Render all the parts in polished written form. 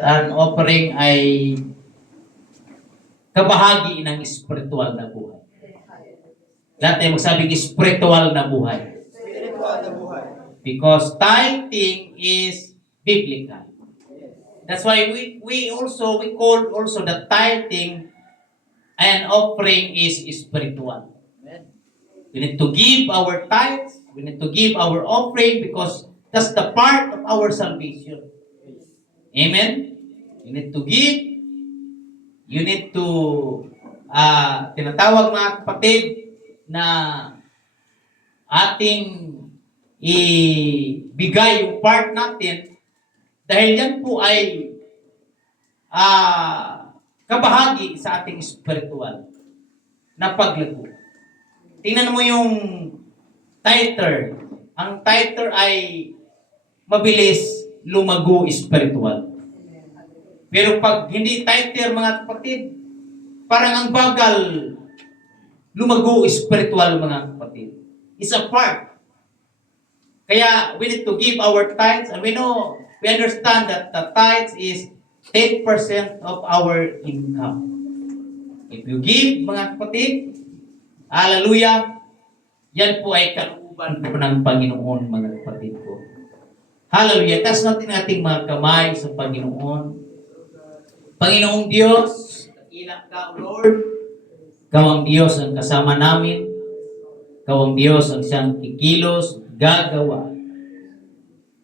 Ang offering ay kabahagi ng spiritual na buhay. Lahat tayo magsabing spiritual na buhay. Spiritual na buhay. Because tithing is biblical. That's why we call also the tithing and offering is spiritual. We need to give our tithes, we need to give our offering because that's the part of our salvation. Amen? You need to give, you need to tinatawag mga kapatid na ating ibigay yung part natin dahil yan po ay kabahagi sa ating spiritual na paglago. Tingnan mo yung tither. Ang tither ay mabilis lumago spiritual. Pero pag hindi tither, mga kapatid, parang ang bagal lumago spiritual, mga kapatid. It's a part. Kaya we need to give our tithes, and we understand that the tithes is 10% of our income. If you give, mga kapatid, hallelujah, yan po ay kalooban po ng Panginoon, mga kapatid ko. Hallelujah. Tas natin ating mga kamay sa Panginoon. Panginoong Diyos, ilang ka, Lord. Ikaw ang Diyos ang kasama namin. Ikaw ang Diyos ang siyang kikilos, gagawa.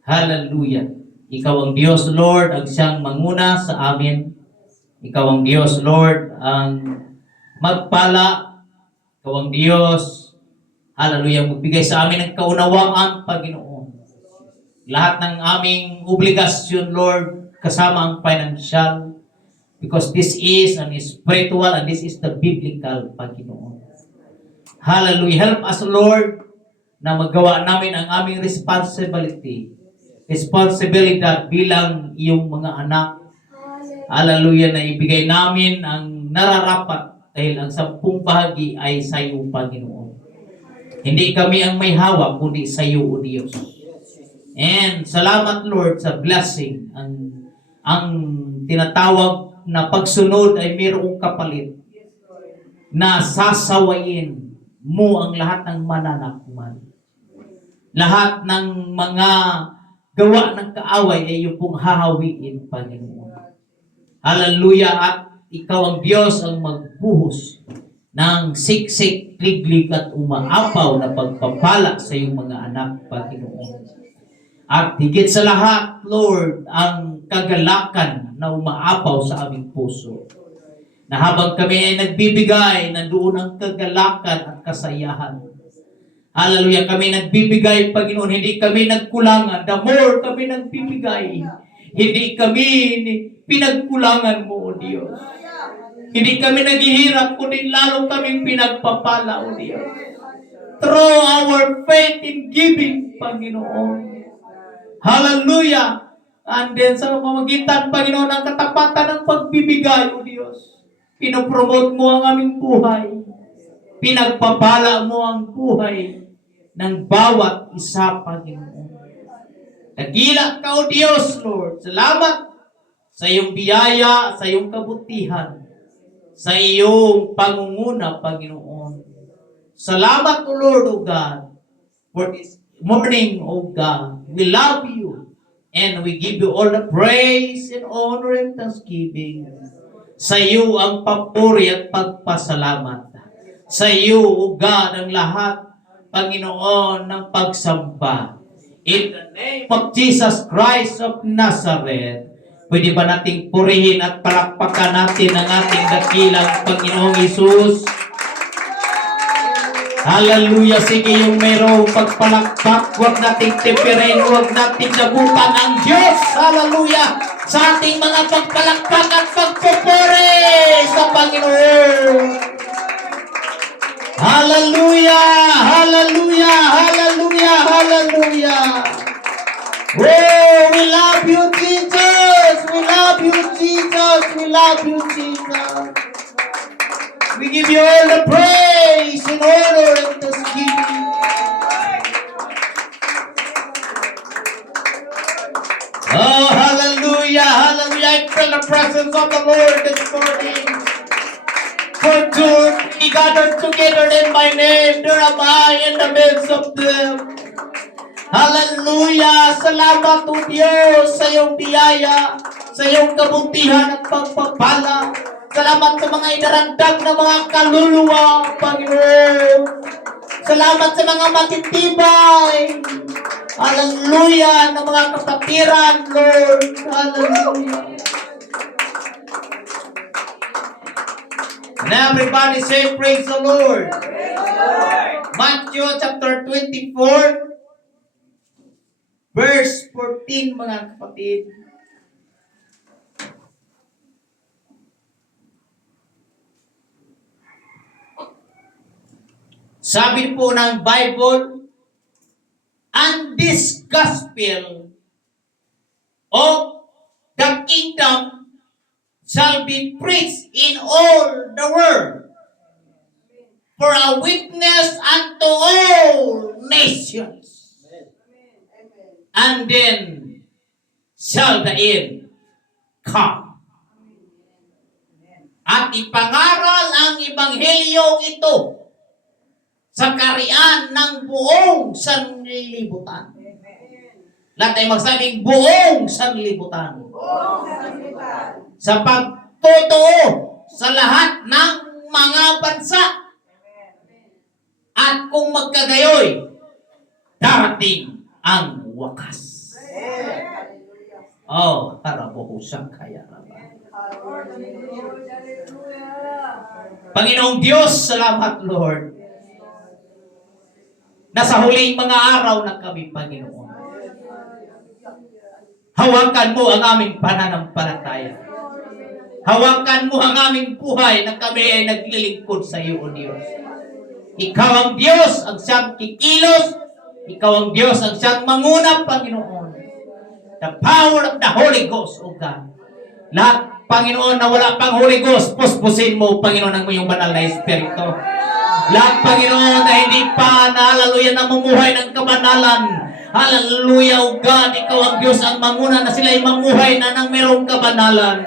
Hallelujah. Ikaw ang Diyos, Lord, ang siyang manguna sa amin. Ikaw ang Diyos, Lord, ang magpala. Ikaw ang Diyos, hallelujah, magbigay sa amin ng kaunawaan, Panginoon. Lahat ng aming obligasyon, Lord, kasama ang financial, because this is an spiritual and this is the biblical, Panginoon. Hallelujah. Help us, Lord, na magawa namin ang aming responsibilidad bilang iyong mga anak. Hallelujah, na ibigay namin ang nararapat dahil ang 10 bahagi ay sa iyo, Panginoon. Hindi kami ang may hawak, kundi sa iyo, O Diyos. And salamat, Lord, sa blessing. Ang tinatawag na pagsunod ay mayroong kapalit na sasawayin mo ang lahat ng mananakman. Lahat ng mga gawa ng kaaway ay iyong pong hahawiin, Panginoon. Hallelujah. At ikaw ang Diyos ang magbuhos ng siksik, liglig at umaapaw na pagpapala sa iyong mga anak, Panginoon. At higit sa lahat, Lord, ang kagalakan na umaapaw sa aming puso. Na habang kami ay nagbibigay, nandoon ang kagalakan at kasayahan. Hallelujah, kami nagbibigay, Panginoon, hindi kami nagkulangan. The more kami nagbibigay, hindi kami pinagkulangan mo, O Diyos. Hindi kami naghihirap, kundi lalo kaming pinagpapala, O Diyos. Through our faith in giving, Panginoon. Hallelujah! And then sa pamamagitan, Panginoon, ng katapatan ng pagbibigay, O Diyos. Pinopromote mo ang aming buhay. Pinagpapala mo ang buhay ng bawat isa, Panginoon. Nagila ka, O Diyos, Lord. Salamat sa iyong biyaya, sa iyong kabutihan, sa iyong pangunguna, Panginoon. Salamat, O Lord, O God, for this morning, O God. We love you, and we give you all the praise and honor and thanksgiving. Sa iyo ang papuri at pagpasalamat. Sa iyo, O God, ang lahat, Panginoon, ng pagsamba. In the name of Jesus Christ of Nazareth, pwede ba nating purihin at palakpakan natin ang ating dakilang Panginoong Hesus? Hallelujah! Sige, yung mayroong pagpalakpak, huwag nating tipirin, huwag nating nabutan ang Diyos. Hallelujah! Sa ating mga pagpalakpak at pagpupuri sa Panginoon. Hallelujah! Hallelujah! Hallelujah! Hallelujah! Oh, we love you, Jesus! We love you, Jesus! We love you, Jesus! We give you all the praise and honor and thanksgiving. Oh, hallelujah, hallelujah. feel the presence of the Lord this morning. For two be gathered together in my name, there am I in the midst of them. Hallelujah! Salamat o Diyos sa iyong biyaya, sa iyong kabutihan at pagpapala. Salamat sa mga idaragdag na mga kaluluwa, Panginoon. Salamat sa mga matitibay. Hallelujah! Na mga kapatiran, Lord. Hallelujah! And everybody say, praise the Lord. Matthew chapter 24, verse 14, mga kapatid. Sabi po ng Bible, and this gospel of the kingdom shall be preached in all the world for a witness unto all nations. And then shall the end come. At ipangaral ang ebanghelyo ito sa karian ng buong sanlibutan. Lahat tayo magsabing buong sanlibutan. Sa pagtotoo sa lahat ng mga bansa. At kung magkagayoy, darating ang wakas. Oh, harabuhusang kaya naman. Panginoong Diyos, salamat Lord. Nasa huling mga araw na kami, Panginoon. Hawakan mo ang aming pananampalataya. Hawakan mo ang aming buhay na kami ay naglilingkod sa iyo, O Diyos. Ikaw ang Diyos, ang siyang kikilos. Ikaw ang Diyos, ang siyang manguna, Panginoon. The power of the Holy Ghost, O God. Lahat, Panginoon, na wala pang Holy Ghost, puspusin mo, Panginoon, ang iyong banal na Espiritu. Lahat, Panginoon, na hindi pa na, hallelujah, namumuhay ng kabanalan. Hallelujah, O God, ikaw ang Diyos, ang manguna na sila'y mamuhay na ng mayroong kabanalan.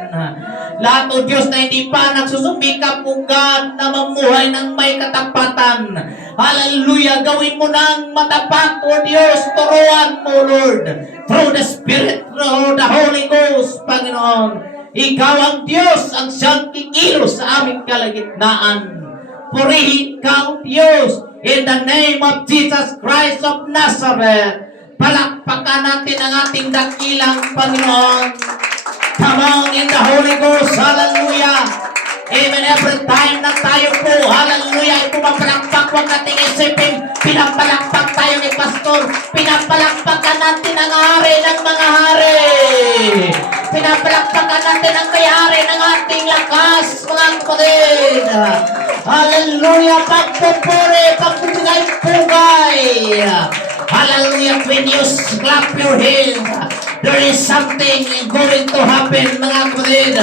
Lahat, O Diyos, na hindi pa nagsusumikap, O God, na mamuhay ng may katapatan. Hallelujah, gawin mo ng matapat, O Diyos, turuan mo, Lord, through the Spirit, through the Holy Ghost, Panginoon. Ikaw ang Diyos, ang siyang kikilos sa aming kalagitnaan. Purihin ka, O Diyos, in the name of Jesus Christ of Nazareth. Palakpakan natin ang ating dakilang Panginoon. Come on in the Holy Ghost. Hallelujah. Amen. Every time na tayo po, hallelujah, ay pumapalakpak, huwag nating isipin, pinapalakpak tayo ni Pastor. Pinapalakpakan natin ang hari ng mga hari. Pinapalakpakan natin ang may-ari ng ating lakas, mga kapatid. Hallelujah. Pagpupuri, pagpupugay-pugay. Hallelujah. When you clap your hands, there is something going to happen, mga kapatid.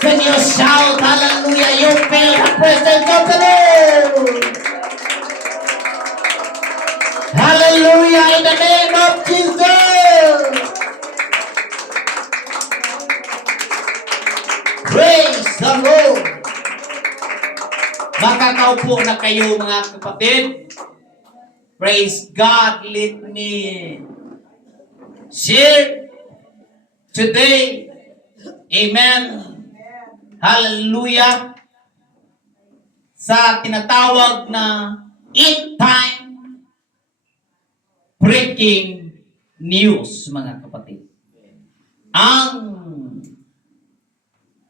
When you shout, hallelujah, you feel the presence of the Lord. Hallelujah, in the name of Jesus. Praise the Lord. Makakaupo na kayo, mga kapatid. Praise God. Let me share today. Amen. Hallelujah. Sa tinatawag na end time breaking news, mga kapatid. Ang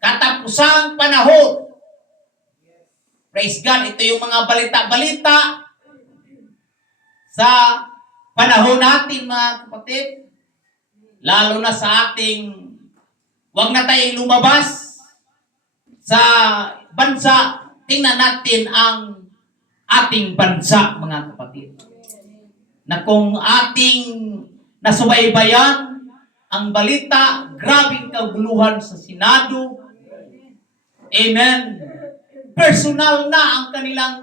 katapusang panahon. Praise God. Ito yung mga balita-balita sa panahon natin, mga kapatid. Lalo na sa ating, wag na tayong lumabas sa bansa. Tingnan natin ang ating bansa, mga kapatid. Na kung ating nasubaybayan ang balita, grabing kaguluhan sa Senado. Amen. Personal na ang kanilang,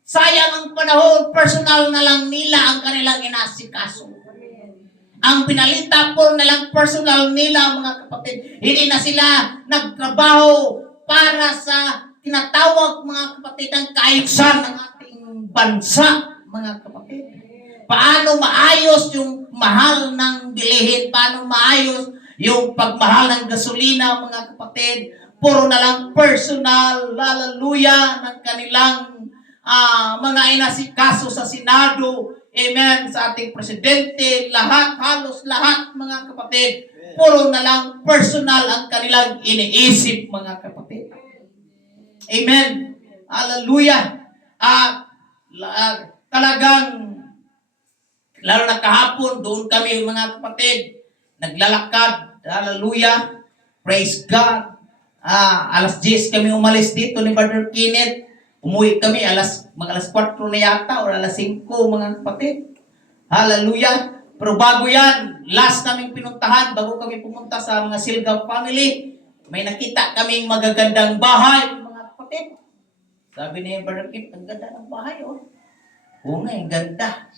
sayang ang panahon, personal na lang nila ang kanilang inasikaso. Ang pinalita po nalang personal nila, mga kapatid. Hindi na sila nagtrabaho para sa tinatawag, mga kapatid, ang kaayusan ng ating bansa, mga kapatid. Paano maayos yung mahal ng bilihin, paano maayos yung pagmahal ng gasolina, mga kapatid. Puro na lang personal, hallelujah, ng kanilang mga inasikaso sa Senado, amen, sa ating presidente, lahat, halos lahat, mga kapatid. Puro na lang personal ang kanilang iniisip, mga kapatid. Amen. Hallelujah. Talagang, lalo na kahapon, doon kami, mga kapatid, naglalakad. Hallelujah. Praise God. Alas 10 kami umalis dito ni Brother Kenneth. Umuwi kami mga alas 4 na yata o alas 5, mga kapatid. Hallelujah. Pero bago yan, last naming pinuntahan, bago kami pumunta sa mga Silga family, may nakita kaming magagandang bahay, mga kapatid. Sabi ni Brother Kenneth, ang ganda ng bahay, oh. Oo nga, ang ganda.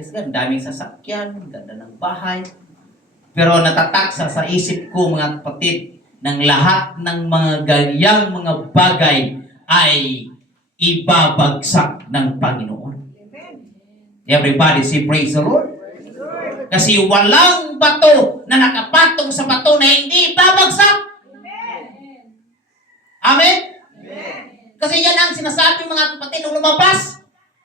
Yes, ang daming sasakyan, ang ganda ng bahay. Pero natataksa sa isip ko, mga kapatid, ng lahat ng mga ganyang mga bagay ay ibabagsak ng Panginoon. Everybody say praise the Lord. Kasi walang bato na nakapatong sa bato na hindi babagsak. Amen? Kasi yan ang sinasabi, mga kapatid, nung lumabas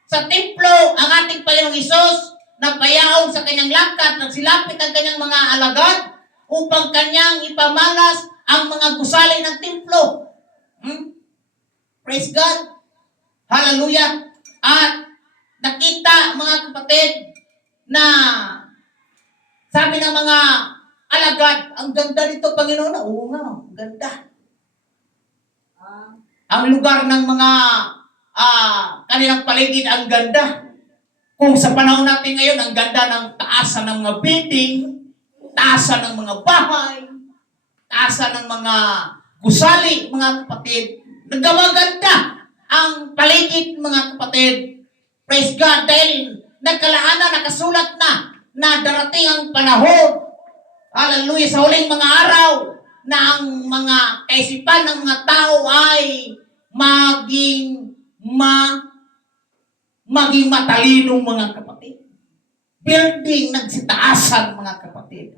sa templo ang ating Panginoong Hesus, nagpayaon sa kanyang lakad, nagsilapit ang kanyang mga alagad upang kanyang ipamalas ang mga gusali ng templo. Praise God. Hallelujah. At nakita, mga kapatid, na sabi ng mga alagad, ang ganda nito, Panginoon. Oo nga, ang ganda. Ang lugar ng mga kanilang paligid, ang ganda. Kung sa panahon natin ngayon, ang ganda ng taasan ng mga building, taasan ng mga bahay, taasan ng mga gusali, mga kapatid. Nagmamaganda ang paligid, mga kapatid. Praise God, dahil nagkalaan na, nakasulat na darating ang panahon, hallelujah, sa huling mga araw, na ang mga kaisipan ng mga tao ay maging matalinong, mga kapatid. Building nagsitaasan, mga kapatid.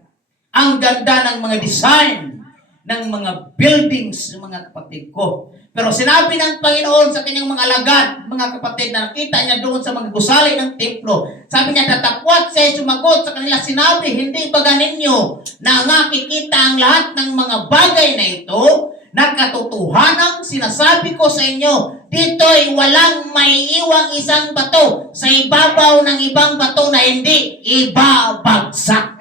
Ang ganda ng mga design ng mga buildings, mga kapatid ko. Pero sinabi ng Panginoon sa kanyang mga alagad, mga kapatid, na nakita niya doon sa mga gusali ng templo. Sabi niya, tatakwat siya, sumagot sa kanila, sinabi, hindi ba ganinyo na nakikita ang lahat ng mga bagay na ito, na katotohanang sinasabi ko sa inyo, dito'y walang maiiwang isang bato sa ibabaw ng ibang bato na hindi ibabagsak.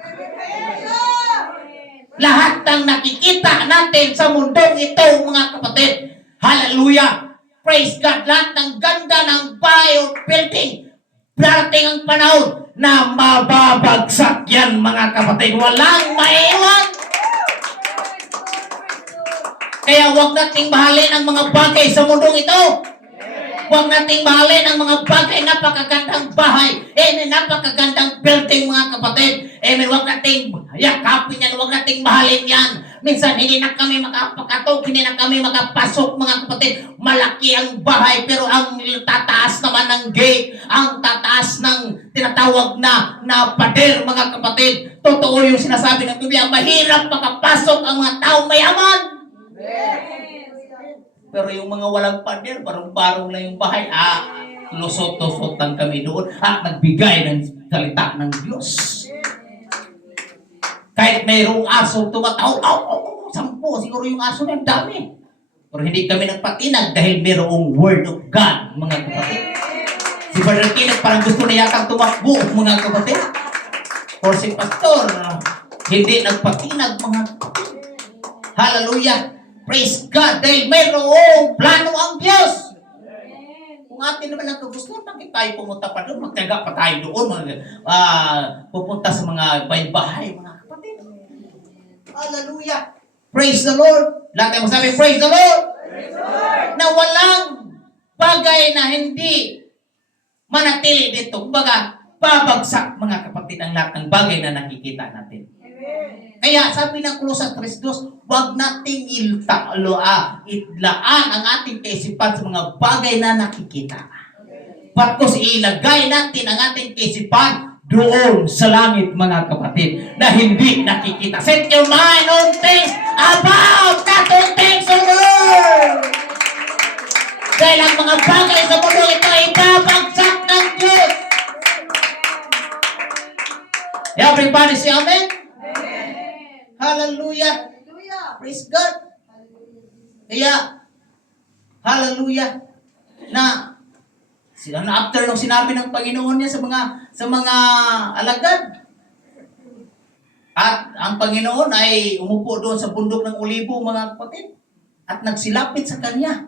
Lahat ng nakikita natin sa mundong ito, mga kapatid, hallelujah, praise God, lahat ng ganda ng bahay o building, darating ang panahon na mababagsak yan, mga kapatid. Walang maiwan. Kaya huwag nating mahalin ang mga bagay sa mundong ito. Huwag nating mahalin ang mga bagay, napakagandang bahay, napakagandang building, mga kapatid. Amen. Huwag nating yakapin yan, huwag nating mahalin yan. Minsan hindi na kami makapakatok, hindi na kami makapasok, mga kapatid. Malaki ang bahay, pero ang tataas naman ng gate, ang tataas ng tinatawag na pader, mga kapatid. Totoo yung sinasabi ng Biblia, mahirap makapasok ang mga taong mayaman. Pero yung mga walang pader, barong-barong lang yung bahay, lusot-lusotan kami doon, nagbigay ng salita ng Diyos. Kahit mayroong aso tumataw, 10, siguro yung aso na dami. Pero hindi kami nagpatinag dahil mayroong word of God, mga kapatid. Si Brother Kenneth parang gusto na yatang tumakbo, mga kapatid. Or si Pastor, hindi nagpatinag, mga kapatid. Hallelujah. Praise God, dahil mayroong plano ang Diyos. Kung atin naman ang kagustuhan, bakit tayo pumunta pa doon? Magtaga pa tayo doon. Pupunta sa mga bahay, mga kapatid. Hallelujah. Praise the Lord. Lahat tayo masabi, praise the Lord. Praise the Lord. Na walang bagay na hindi manatili dito. Kumbaga, babagsak mga kapatid ang lahat ng bagay na nakikita natin. Kaya sabi ng Kolosas 3:2, huwag nating itlaan ang ating kaisipan sa mga bagay na nakikita. Patkos ilagay natin ang ating kaisipan doon sa langit mga kapatid na hindi nakikita. Set your mind on things above, not on things on earth. Dahil ang mga bagay sa mundo ito ay babagsak ng Diyos. Everybody say amen? Hallelujah. Praise God. Kaya, hallelujah, na after nung sinabi ng Panginoon niya sa mga alagad, at ang Panginoon ay umupo doon sa bundok ng Olibo, mga kapatid, at nagsilapit sa kanya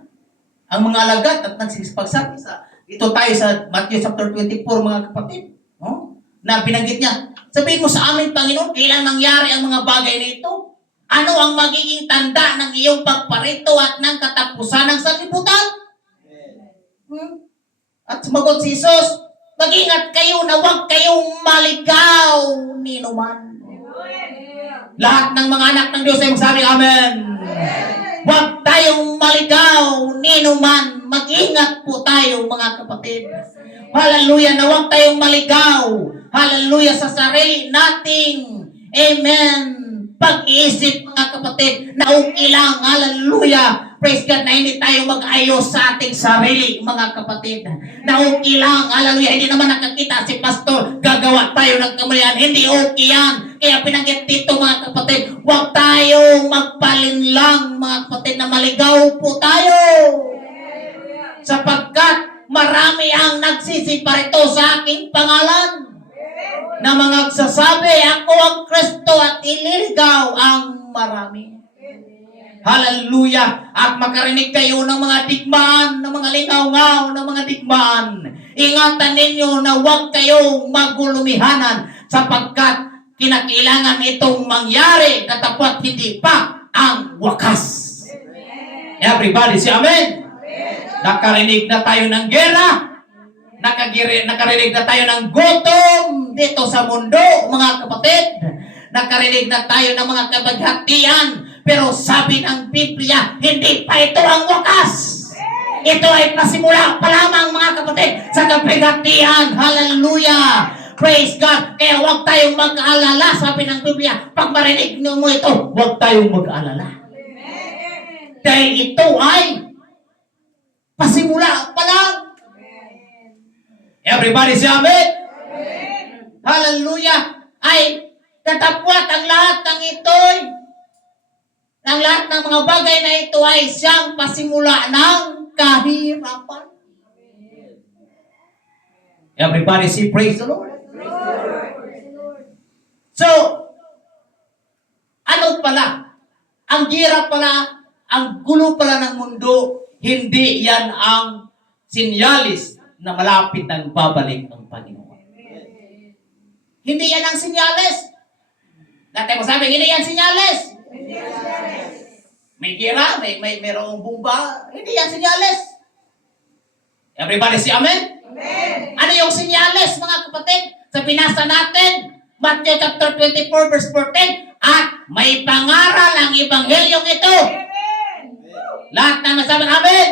ang mga alagad at nagsipagsabi ito tayo sa Matthew chapter 24, mga kapatid, no? Na binanggit niya, sabihin mo sa amin, Panginoon, kailan mangyari ang mga bagay na ito? Ano ang magiging tanda ng iyong pagparito at ng katapusan ng sanlibutan? At sumagot si Jesus, mag-ingat kayo na huwag kayong maligaw ni numan. Lahat ng mga anak ng Diyos ay magsabi, amen. Huwag tayong maligaw ni numan. Mag-ingat po tayo, mga kapatid. Hallelujah, na huwag tayong maligaw. Hallelujah, sa sarili nating, amen, pag-iisip, mga kapatid, na okay lang, hallelujah, praise God, na hindi tayo mag-ayos sa ating sarili, mga kapatid, na okay lang, hallelujah, hindi naman nakakita si pastor, gagawa tayo ng kamalian, hindi okay yan. Kaya pinanggit dito, mga kapatid, huwag tayong magpalinlang, mga kapatid, na maligaw po tayo, sapagkat marami ang nagsisiparito sa aking pangalan, na mga nagsasabi, ako ang Kristo at ililigaw ang marami. Hallelujah! At makarinig kayo ng mga digmaan, ng mga lingaw-ngaw, ng mga digmaan. Ingatan ninyo na huwag kayong magulumihanan sapagkat kinakailangan itong mangyari katapos hindi pa ang wakas. Everybody say amen! Nakarinig na tayo ng gera. Nakarinig na tayo ng gutom dito sa mundo, mga kapatid. Nakarinig na tayo ng mga kabaghatian. Pero sabi ng Biblia, hindi pa ito ang wakas. Ito ay pasimula pa lamang, mga kapatid, sa kabaghatian. Hallelujah! Praise God! Kaya huwag tayong mag-aalala, sabi ng Biblia. Pag marinig mo ito, huwag tayong mag-aalala. Dahil ito ay pasimula pa lang. Everybody say amen. Hallelujah. Ay katapwat ang lahat ng ito'y, ang lahat ng mga bagay na ito ay siyang pasimula ng kahirapan. Everybody say praise the Lord. So, ano pala? Ang hirap pala, ang gulo pala ng mundo, hindi yan ang sinyalis na malapit ang babalik ng Panginoon. Hindi yan ang sinyalis. Dati mo sabi, hindi yan sinyalis. May gira, mayroong bumba, hindi yan sinyalis. Everybody say amen? Ano yung sinyalis, mga kapatid? Sa binasa natin, Matthew chapter 24 verse 14, at may pangaral ang ebanghelyo ito. Lahat na masabi, amen?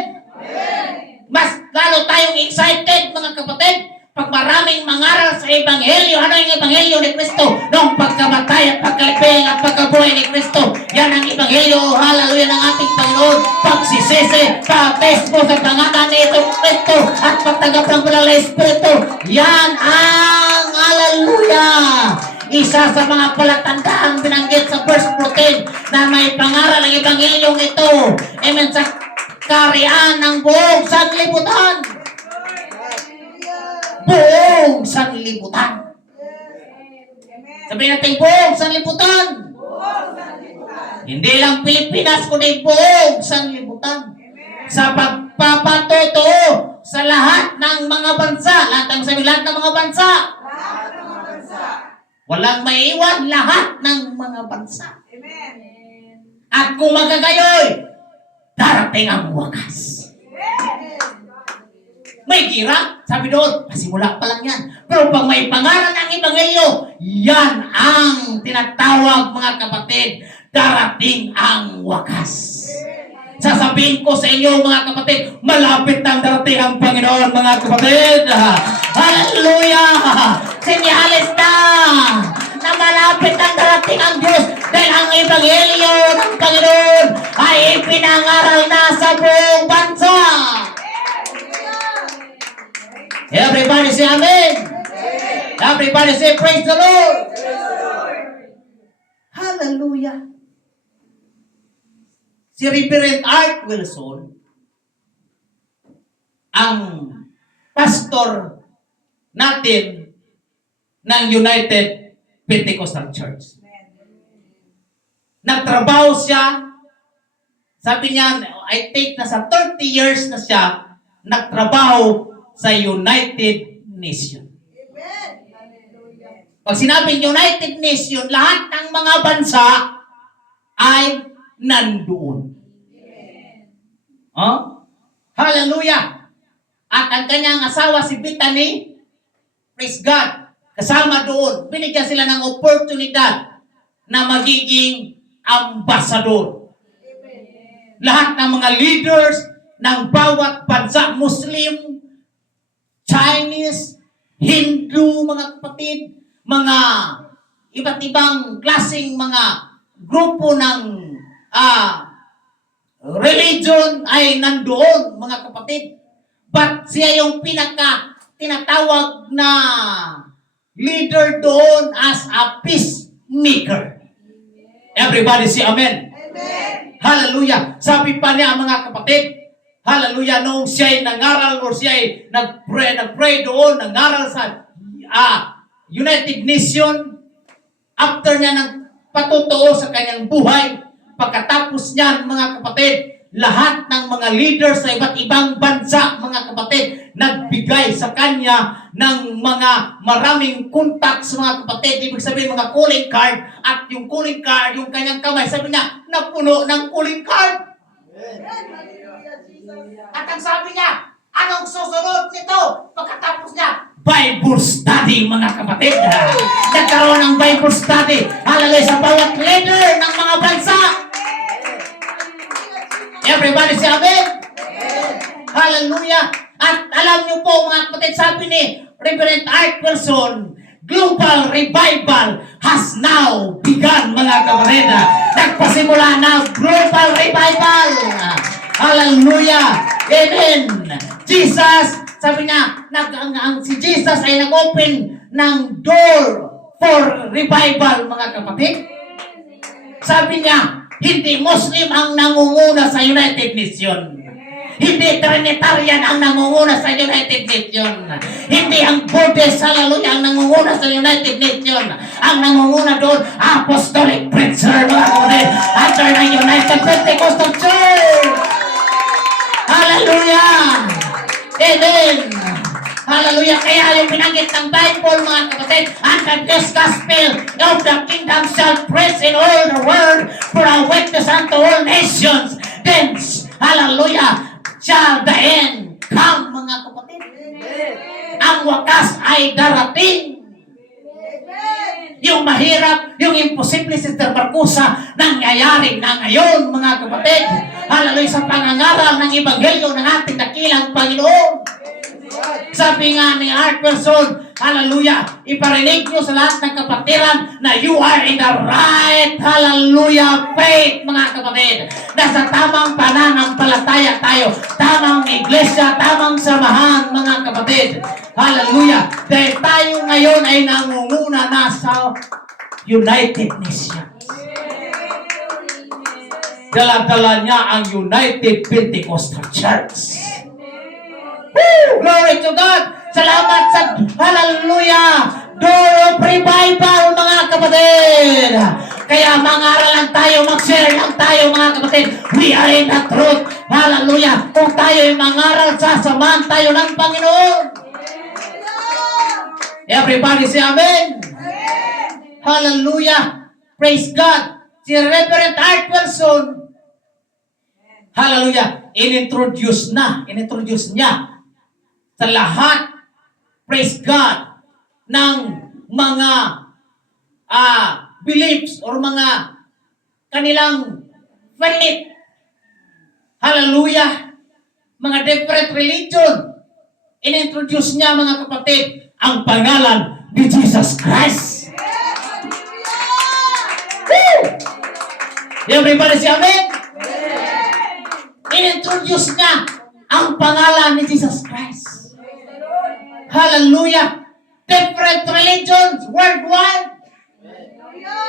Mas lalo tayong excited, mga kapatid, pag maraming mangaral sa ebanghelyo. Ano yung ebanghelyo ni Kristo? Noong pagkamatay at pagkaliping at pagkabuhay ni Kristo. Yan ang ebanghelyo, hallelujah, ng ating Panginoon. Pagsisisi, pagtespo sa pangalan ni Kristo at pagtanggap ng banal na Espiritu. Yan ang hallelujah. Isa sa mga palatandaan binanggit sa verse 14 na may pangaral ang ebanghelyong ito. Amen. Sa kariyan ng buong sanlibutan. Buong sanlibutan. Sabihin natin, buong sanlibutan. Hindi lang Pilipinas, kundi buong sanlibutan. Sa pagpapatotoo sa lahat ng mga bansa. Lahat ng mga bansa. Walang maiwan, lahat ng mga bansa. At kung magagayoy, darating ang wakas. May gira, sabi doon, pasimula pa lang yan. Pero pag may pangalan ng Ebanghelyo, yan ang tinatawag, mga kapatid, darating ang wakas. Sasabihin ko sa inyo, mga kapatid, malapit ang darating ang Panginoon, mga kapatid. Hallelujah! Sinyalis na malapit ang darating ang Diyos dahil ang Ebanghelyo ng Panginoon ay ipinangaral na sa buong bansa. Everybody say Amen. Everybody say praise the Lord. Hallelujah. Si Reverend Art Wilson, ang pastor natin ng United Pentecostal Church. Nagtrabaho siya, sabi niya, I think nasa 30 years na siya nagtrabaho sa United Nations. Pag sinabing United Nations, lahat ng mga bansa ay nandoon. Oh? Hallelujah! At ang kanyang asawa si Bethany, praise God, kasama doon. Binigyan sila ng oportunidad na magiging ambasador. Lahat ng mga leaders ng bawat bansa, Muslim, Chinese, Hindu, mga kapatid, mga iba't ibang klaseng mga grupo ng religion ay nandoon, mga kapatid. But siya yung tinatawag na leader doon as a peacemaker. Everybody say Amen. Amen. Hallelujah. Sabi pa niya, mga kapatid, hallelujah, noong siya ay nangaral or siya ay nag-pray doon, nangaral sa United Nations, after niya patutuo sa kanyang buhay. Pagkatapos niyan, mga kapatid, lahat ng mga leaders sa iba't ibang bansa, mga kapatid, nagbigay sa kanya ng mga maraming contacts, mga kapatid. Ibig sabihin, mga calling card. At yung calling card, yung kanyang kamay, sabi niya, napuno ng calling card. At ang sabi niya, anong susunod nito? Pagkatapos niya, Bible study, mga kapatid. Nagkaroon ng Bible study. Hallelujah, sa bawat leader ng mga bansa. Everybody say Amen. Hallelujah. At alam niyo po, mga kapatid, sabi ni Reverend Art Wilson, global revival has now begun, mga kapatid. Nagpasimula na global revival. Hallelujah. Amen. Jesus, sabi niya, si Jesus ay nag-open ng door for revival, mga kapatid. Sabi niya, hindi Muslim ang nangunguna sa United Nations. Hindi Trinitarian ang nangunguna sa United Nations. Hindi ang Buddhist, hallelujah, ang nangunguna sa United Nations. Ang nangunguna doon, Apostolic Preacher, mga kapatid, under ng United Pentecostal Church. Hallelujah! Amen! Hallelujah! Kaya yung binanggit ng Bible, mga kapatid, and this gospel of the kingdom shall preach in all the world for a witness unto all nations. Then, hallelujah, shall the end come, mga kapatid. Ang wakas ay darating. Yung mahirap, yung imposible, Sister Marcusa, nangyayari na ngayon, mga kapatid. Hallelujah, sa pangangaral ng Ebanghelyo ng ating dakilang Panginoon. Sabi nga ni Art Wilson, hallelujah, iparinig nyo sa lahat ng kapatiran na you are in the right, hallelujah, faith, mga kapatid. Nasa tamang pananampalataya tayo, tamang iglesia, tamang samahan, mga kapatid. Hallelujah. Dahil tayo ngayon ay nangunguna na sa United Nations. Dala-dala niya ang United Pentecostal Church. Woo! Glory to God! Salamat sa hallelujah! Door of revival, mga kapatid! Kaya mangaral lang tayo, mag-share lang tayo, mga kapatid. We are in the truth. Hallelujah! Kung tayo ay mangaral, sasamahan tayo ng Panginoon. Everybody say Amen. Amen. Hallelujah. Praise God. Si Reverend Art Wilson, hallelujah, inintroduce niya sa lahat, praise God, ng mga beliefs or mga kanilang faith. Hallelujah! Mga different religion. Inintroduce niya, mga kapatid, ang pangalan ni Jesus Christ. Woo! Everybody say amen? Inintroduce niya ang pangalan ni Jesus Christ. Hallelujah! Different religions worldwide.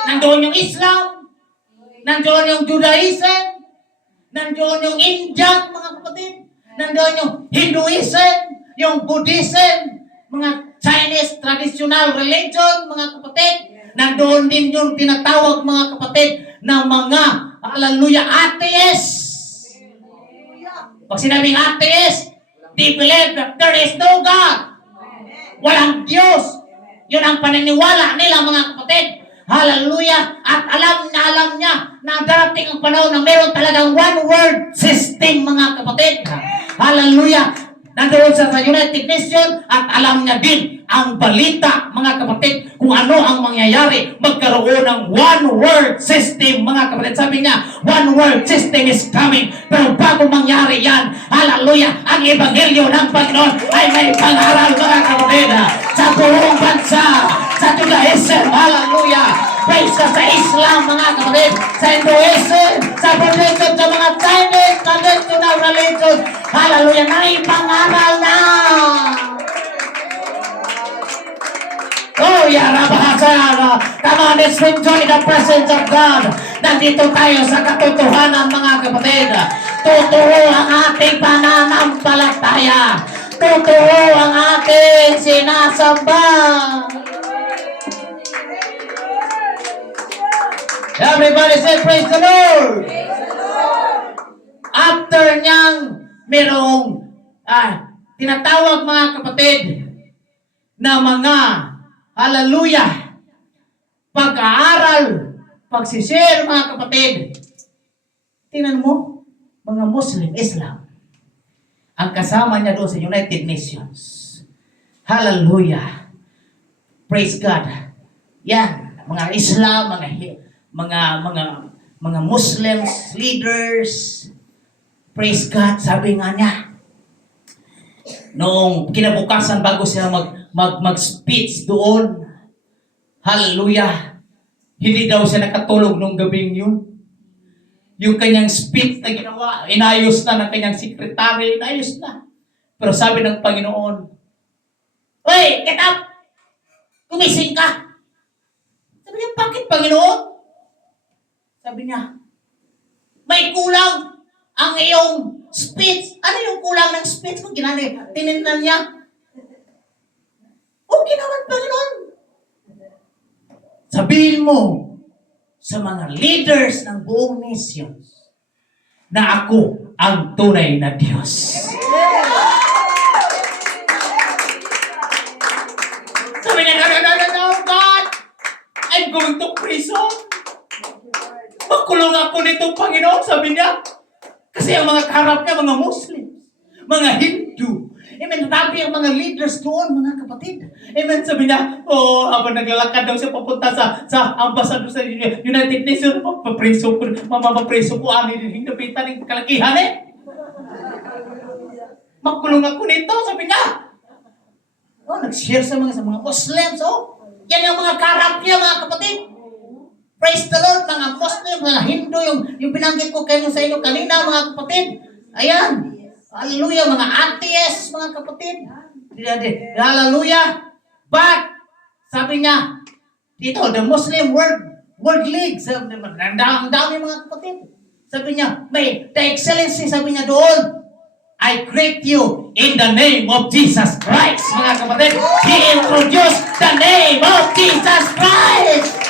Nandoon yung Islam, nandoon yung Judaism, nandoon yung Indian, mga kapatid, nandoon yung Hinduism, yung Buddhism, mga Chinese traditional religion, mga kapatid, nandoon din yung tinatawag, mga kapatid, na mga, hallelujah, atheists. Pag sinabing atheist, they believe that there is no God. Walang Diyos. Yun ang paniniwala nila, mga kapatid. Hallelujah! At alam niya na darating ang panahon na meron talagang one world system, mga kapatid. Hallelujah! Nandoon sa United Nations at alam niya din ang balita, mga kapatid, kung ano ang mangyayari. Magkaroon ng one world system, mga kapatid. Sabi niya, one world system is coming. Pero bago mangyari yan, hallelujah, ang ebanghelyo ng Panginoon ay may pangaral, mga kapatid, sa buong bansa, sa Judaism, hallelujah. Praise ka sa Islam, mga kapatid, sa Hinduism, sa Buddhism, sa mga Chinese traditional religion, hallelujah, na ipangaral na. Oh, yarabahasara. Come on, let's enjoy the presence of God. Nandito tayo sa katotohanan, mga kapatid. Totoo ang ating pananampalataya. Totoo ang ating sinasamba. Everybody say, praise the Lord. After niyang merong tinatawag, mga kapatid, na mga hallelujah, pag-aaral, pagsishare, mga kapatid. Tingnan mo, mga Muslim, Islam, ang kasama niya doon sa United Nations. Hallelujah. Praise God. Yan, mga Islam, mga Muslims, leaders. Praise God. Sabi nga niya, noong kinabukasan bago sila mag-speech doon, hallelujah, hindi daw siya nakatulog nung gabing yun. Yung kanyang speech na ginawa, inayos na ng kanyang sekretary, inayos na. Pero sabi ng Panginoon, "Hey, get up! Gumising ka!" Sabi niya, "Bakit, Panginoon?" Sabi niya, "May kulang ang iyong speech." Ano yung kulang ng speech ko? Tinignan niya. Okay naman, Panginoon. Sabihin mo sa mga leaders ng buong nations na ako ang tunay na Diyos. Sabi niya, no, God, I'm going to prison. Magkulong ako nitong Panginoon, sabi niya. Kasi ang mga kaharap niya, mga Muslims, mga Hindu. Amen. Sabi ang mga leaders doon, mga kapatid. Amen. Sabi niya, habang naglalakad daw siya papunta sa ambassador sa United Nations, mapapreso ko, hinapitan ng kalakihan Magkulong ako nito, sabi niya. Nag-share sa mga Muslims, Yan yung mga karap niya, mga kapatid. Praise the Lord, mga Muslim, mga Hindu, yung binanggit ko kayo sa inyo kanina, mga kapatid. Ayan. Hallelujah, mga atheists, mga kapatid. Hallelujah. But, sabi niya, dito, the Muslim World League, ang dami, mga kapatid. Sabi niya, the excellency, sabi niya doon, I greet you in the name of Jesus Christ, mga kapatid. He introduced the name of Jesus Christ.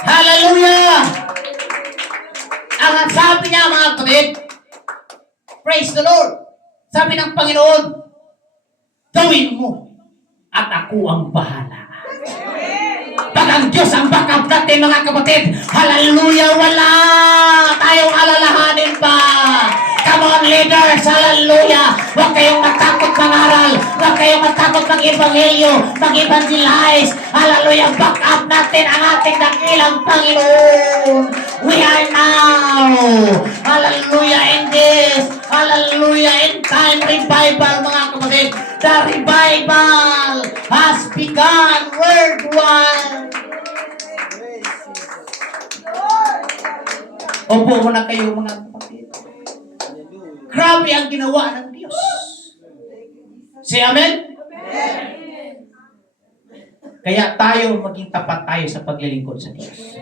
Hallelujah! Ang sabi niya, mga kapatid, praise the Lord. Sabi ng Panginoon, gawin mo at ako ang bahala. Pag ang Diyos ang backup natin, mga kapatid, hallelujah, wala tayong alalahanin pa. Come on, leaders, hallelujah. Huwag kayong matakot mangaral. Huwag kayong matakot mag-ebanghelyo, mag-evangelize. Hallelujah. Back up natin ang ating dakilang Panginoon. We are now, hallelujah, in this, hallelujah, in time revival, mga kapatid. The revival has begun worldwide. Opo muna kayo, mga kapatid. Grabe ang ginawa ng Diyos. Say amen? Kaya tayo, maging tapat tayo sa paglilingkod sa Diyos.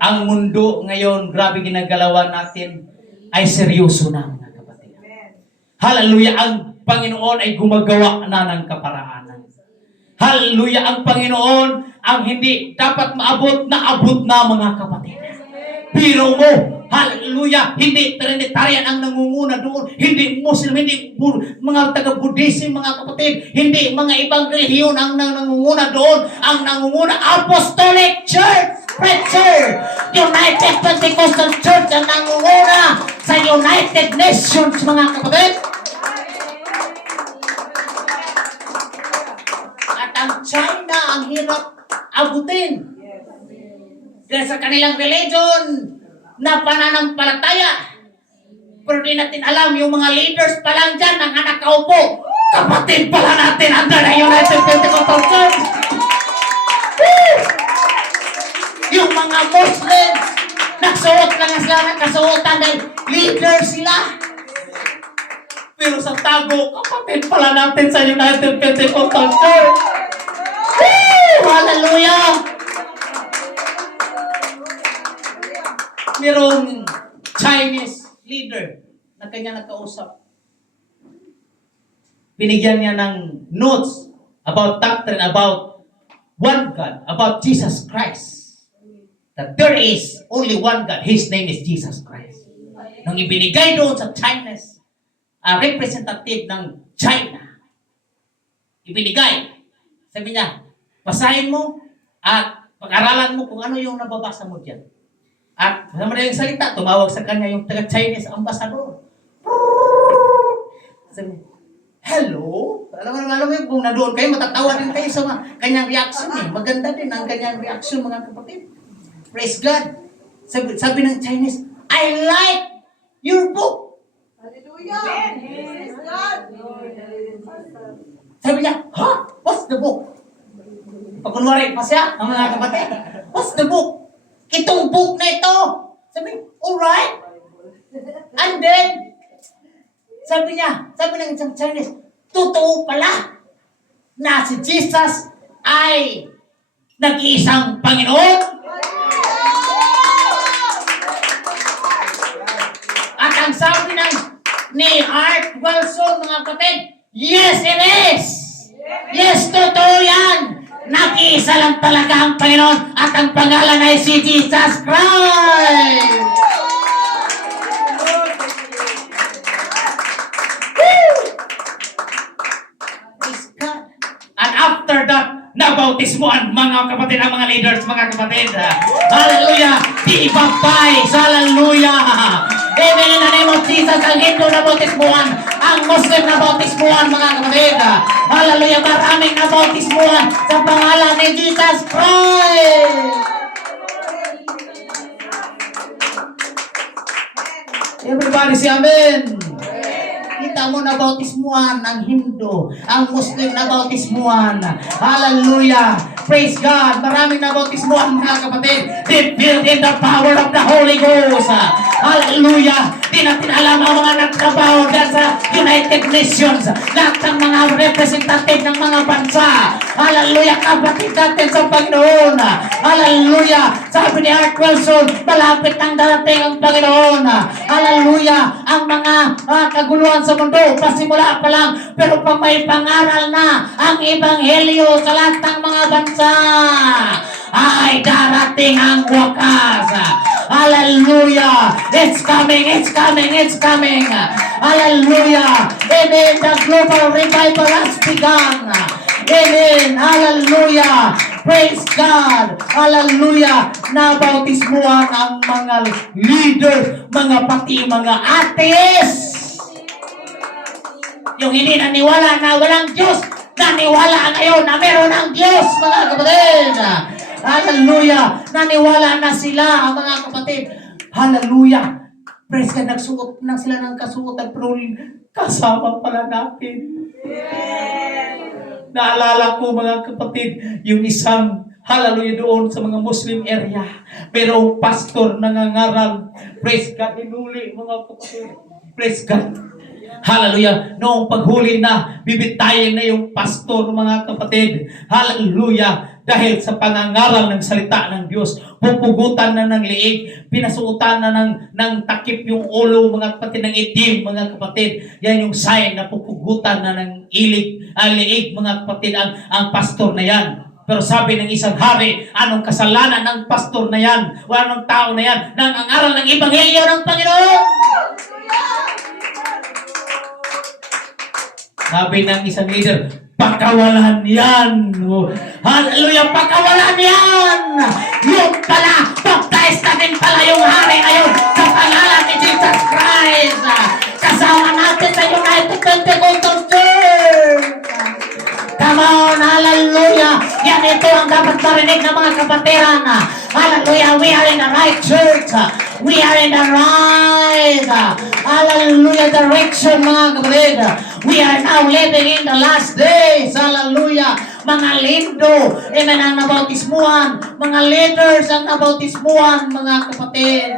Ang mundo ngayon, grabe ginagalawan natin, ay seryoso na, mga kapatid. Hallelujah, ang Panginoon ay gumagawa na ng kaparaanan. Hallelujah, ang Panginoon, ang hindi dapat maabot na abot na, mga kapatid. Biro mo, hallelujah, hindi Trinitarian ang nangunguna doon, hindi Muslim, hindi mga taga-Buddhism, mga kapatid, hindi mga ibang relihiyon ang nangunguna doon, ang nangunguna, Apostolic Church, Preacher, United Pentecostal Church ang nangunguna sa United Nations, mga kapatid. At ang China ang hirap abutin. Dahil sa kanilang religion na pananampalataya. Pero di natin alam, yung mga leaders pa lang dyan, ang nakaupo, kapatid pala natin under the United Pentecostal Church. Woo! Yung mga Muslims, nagsuot lang sila ng kasuotan dahil leader sila. Pero sa tago, kapatid pala natin sa United Pentecostal Church. Woo! Hallelujah! Merong Chinese leader na kanya nakausap. Binigyan niya ng notes about doctrine, about one God, about Jesus Christ. That there is only one God. His name is Jesus Christ. Nung ibinigay doon sa Chinese, representative ng China, ibinigay. Sabi niya, basahin mo at pag-aralan mo kung ano yung nababasa mo dyan. At sa madaling salita, tumawag sa kanya yung taga-Chinese ambassador. Sabi, hello? Alam mo kung nandoon kayo, matatawa din kayo sa kanyang reaction. Maganda din ang kanyang reaction, mga kapatid. Praise God. Sabi ng Chinese, I like your book. Hallelujah. Praise God. Sabi niya, huh? What's the book? Pagkunwari pa siya, ang mga kapatid. What's the book? Itong book na ito. Sabi, alright. And then, sabi ng isang Chinese, totoo pala na si Jesus ay nag-iisang Panginoon. At ang sabi ni Art Wilson, mga kapatid, yes, it is. Yes, totoo yan. Nag-iisa lang talaga ang Panginoon at ang pangalan ay si Jesus Christ. Woo! And after that, nabautismoan mga kapatid, ang mga leaders, mga kapatid. Hallelujah! Di-baptize! Hallelujah! Amen, in the name of Jesus, ang Hindu na bautismuhan, ang Muslim na bautismuhan, mga kapatid. Hallelujah, maraming na bautismuhan sa pangalan ni Jesus Christ. Everybody say amen. Kita mo na bautismuhan ang Hindu, ang Muslim na bautismuhan. Hallelujah. Praise God. Maraming na bautismuhan, mga kapatid. They filled in the power of the Holy Ghost. Hallelujah. Di natin alam ang mga nagtrabaho dyan sa United Nations. Lahat ng mga representative ng mga bansa. Hallelujah. Kapatid natin sa Panginoon. Hallelujah. Sabi ni Art Wilson, malapit nang darating ang Panginoon. Hallelujah. Ang mga kaguluhan sa mundo, pasimula pa lang. Pero pag may pangaral na ang Ebanghelyo sa lahat ng mga bansa, ay darating ang wakas. Hallelujah. It's coming, it's coming, it's coming. Hallelujah. Amen. The global revival has begun. Amen. Hallelujah. Praise God. Hallelujah. Nabautismuhan ang mga leaders, mga pati mga atheist. Yung hindi naniwala na walang Diyos, naniwala ngayon na meron ng Diyos, mga kapatid. Hallelujah. Naniwala na sila, mga kapatid. Hallelujah. Praise God, nagsuot na sila ng kasuotan, pero kasama pala natin. Naalala ko, mga kapatid, yung isang hallelujah doon sa mga Muslim area. Pero pastor nangangaral. Praise God, hinuli, mga kapatid. Praise God. Hallelujah. Noong paghuli na, bibitayin na yung pastor, mga kapatid. Hallelujah. Dahil sa pangangaral ng salita ng Diyos, pupugutan na ng liig, pinasuotan na ng takip yung ulo, mga kapatid, ng itim, mga kapatid. Yan yung sign na pupugutan na ng liig, mga kapatid, ang pastor na yan. Pero sabi ng isang hari, anong kasalanan ng pastor na yan, o anong tao na yan, nang angaral ng Ebanghelyo ng Panginoon? Sabi ng isang leader, pakawalan yan. Hallelujah, pakawalan yan. Yung pala, baptize na din pala yung hari ngayon sa pangalan ni Jesus Christ. Kasama natin sa United Pentecostal Church. Come on, hallelujah. Yan ito ang dapat marinig ng mga kapatiran. Hallelujah, we are in the right church. We are in the right, hallelujah, direction, mga kapatid. We are now living in the last days. Hallelujah. Mga lindo, amen, ang nabautismuhan. Mga leaders ang nabautismuhan, mga kapatid.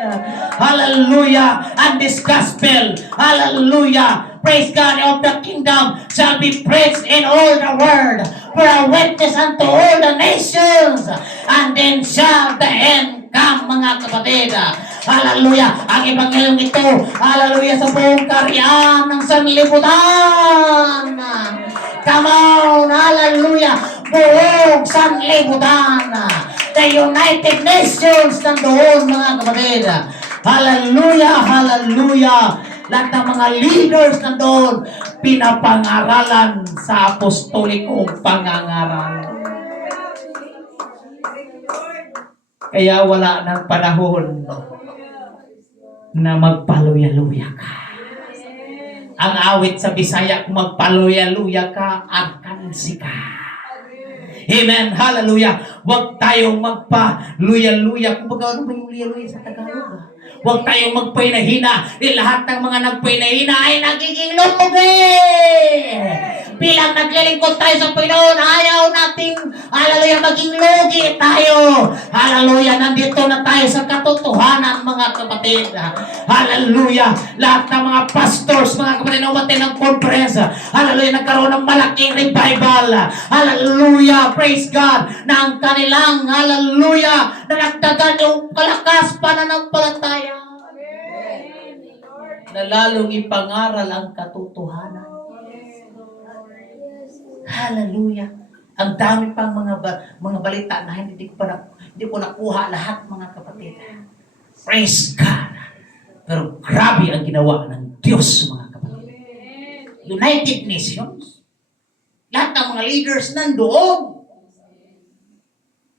Hallelujah. And this gospel, hallelujah, praise God, of the kingdom shall be preached in all the world for a witness unto all the nations. And then shall the end come, mga kapatid. Hallelujah. Ang Ebanghelyong ito, hallelujah, sa buong karyaan ng sanlibutan. Come on, hallelujah. Buong sanlibutan. The United Nations nandoon, mga kapatid. Hallelujah, hallelujah. Lahat ng mga leaders nandoon, pinapangaralan sa apostolikong pangangaral. Kaya wala ng panahon na magpaluya-luya ka. Ang awit sa Bisaya, kung magpaluya-luya ka, arkansi ka. Amen. Hallelujah. Huwag tayong magpaluya-luya. Kung baga, ano ba yung luya-luya sa Tagalog? Huwag tayong magpahinahina. Lahat ng mga nagpahinahina ay nagiging lumugi. Bilang naglilingkod tayo sa Panginoon, ayaw nating, hallelujah, maging lugi tayo. Hallelujah, nandito na tayo sa katotohanan, mga kapatid. Hallelujah, lahat ng mga pastors, mga kapatid, na umatin ng conference. Hallelujah, nagkaroon ng malaking revival. Hallelujah, praise God, na ang kanilang, hallelujah, nanagdagan yung kalakas pananampalataya. Na lalong ipangaral ang katotohanan. Hallelujah. Ang dami pang mga balita na hindi ko nakuha lahat, mga kapatid. Praise God. Pero grabe ang ginawa ng Diyos, mga kapatid. United Nations. Lahat ng mga leaders nandoon.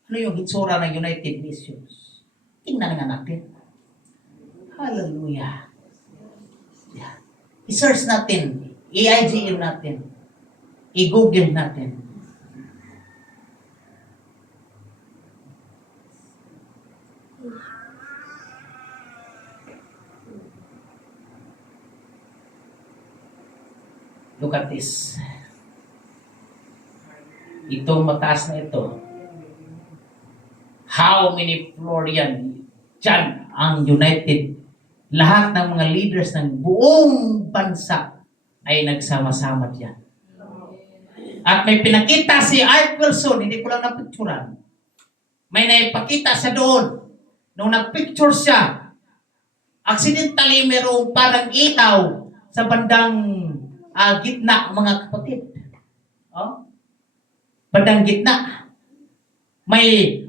Ano yung hitsura ng United Nations? Tingnan nga natin. Hallelujah. Yeah. I-search natin. I-IGM natin. I-google natin. Look at this. Itong mataas na ito. How many floor yan? Diyan ang United. Lahat ng mga leaders ng buong bansa ay nagsama-sama diyan. At may pinakita si Art Wilson, hindi ko lang napicturan. May naipakita siya doon. Nung nagpicture siya, accidentally merong parang ilaw sa bandang gitna, mga kapatid. Oh? Bandang gitna. May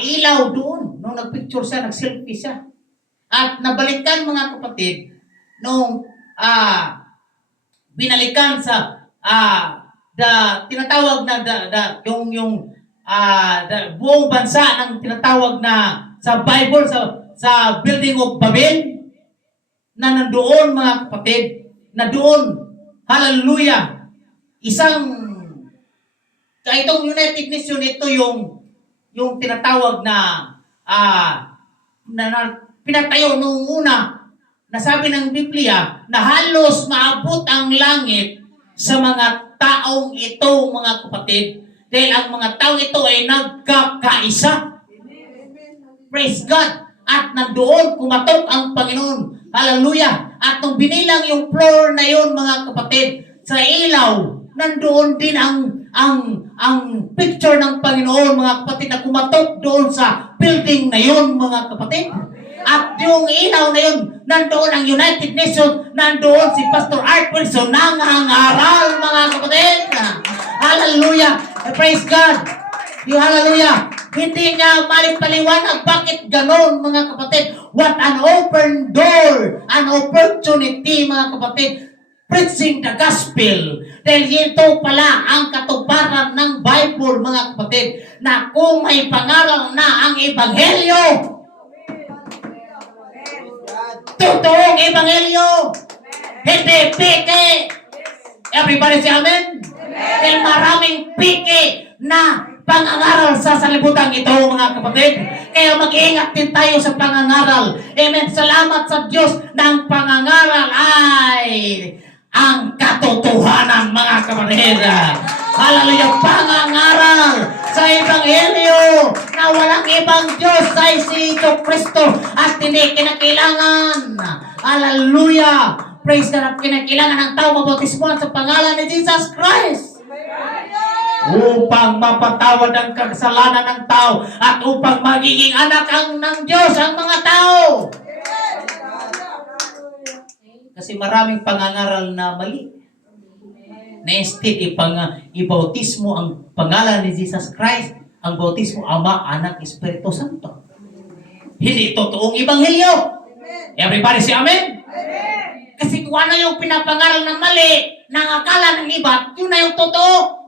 ilaw doon. Nung nagpicture siya, nag-selfie siya. At nabalikan, mga kapatid, nung binalikan sa tinatawag na buong bansa ng tinatawag na sa Bible sa building of Babel na nandoon, mga kapatid, na doon, Hallelujah! Itong United Nations, ito yung tinatawag na pinatayo noong una, na sabi ng Biblia na halos maabot ang langit sa mga taong ito, mga kapatid, dahil ang mga taong ito ay nagkakaisa. Praise God! At nandoon kumatok ang Panginoon. Hallelujah! At nung binilang yung floor na yun, mga kapatid, sa ilaw, nandoon din ang picture ng Panginoon, mga kapatid, na kumatok doon sa building na yun, mga kapatid. At yung ilaw na yun, nandoon ang United Nations, nandoon si Pastor Art Wilson, nangangaral, mga kapatid. Hallelujah! Praise God! Hallelujah! Hindi niya malipaliwanag bakit ganon, mga kapatid. What an open door, an opportunity, mga kapatid. Preaching the gospel. Dahil ito pala ang katuparan ng Bible, mga kapatid, na kung may pangaral na ang Ebanghelyo, totoong Ebanghelyo, hindi peke. Everybody say amen? Dahil maraming peke na pangangaral sa salibutan ito, mga kapatid. Kaya mag-iingat din tayo sa pangangaral. Amen. Salamat sa Diyos na ang pangangaral ay ang katotohanan, mga kapatid. Hallelujah. Pangangaral sa Ebanghelyo na walang ibang Diyos ay si Kristo at hindi kinakailangan. Hallelujah. Praise God. At kinakailangan ng tao mabautismuhan sa pangalan ni Jesus Christ upang mapatawad ang kasalanan ng tao at upang magiging anak ng Diyos ang mga tao. Kasi maraming pangangaral na mali. Na instead ibautismo ang pangalan ni Jesus Christ, ang bautismo Ama, Anak, Espiritu Santo. Hindi totoong Ebanghelyo. Everybody say amen? Kasi kung ano yung pinapangaral ng mali, ng akala ng iba, yun na yung totoo.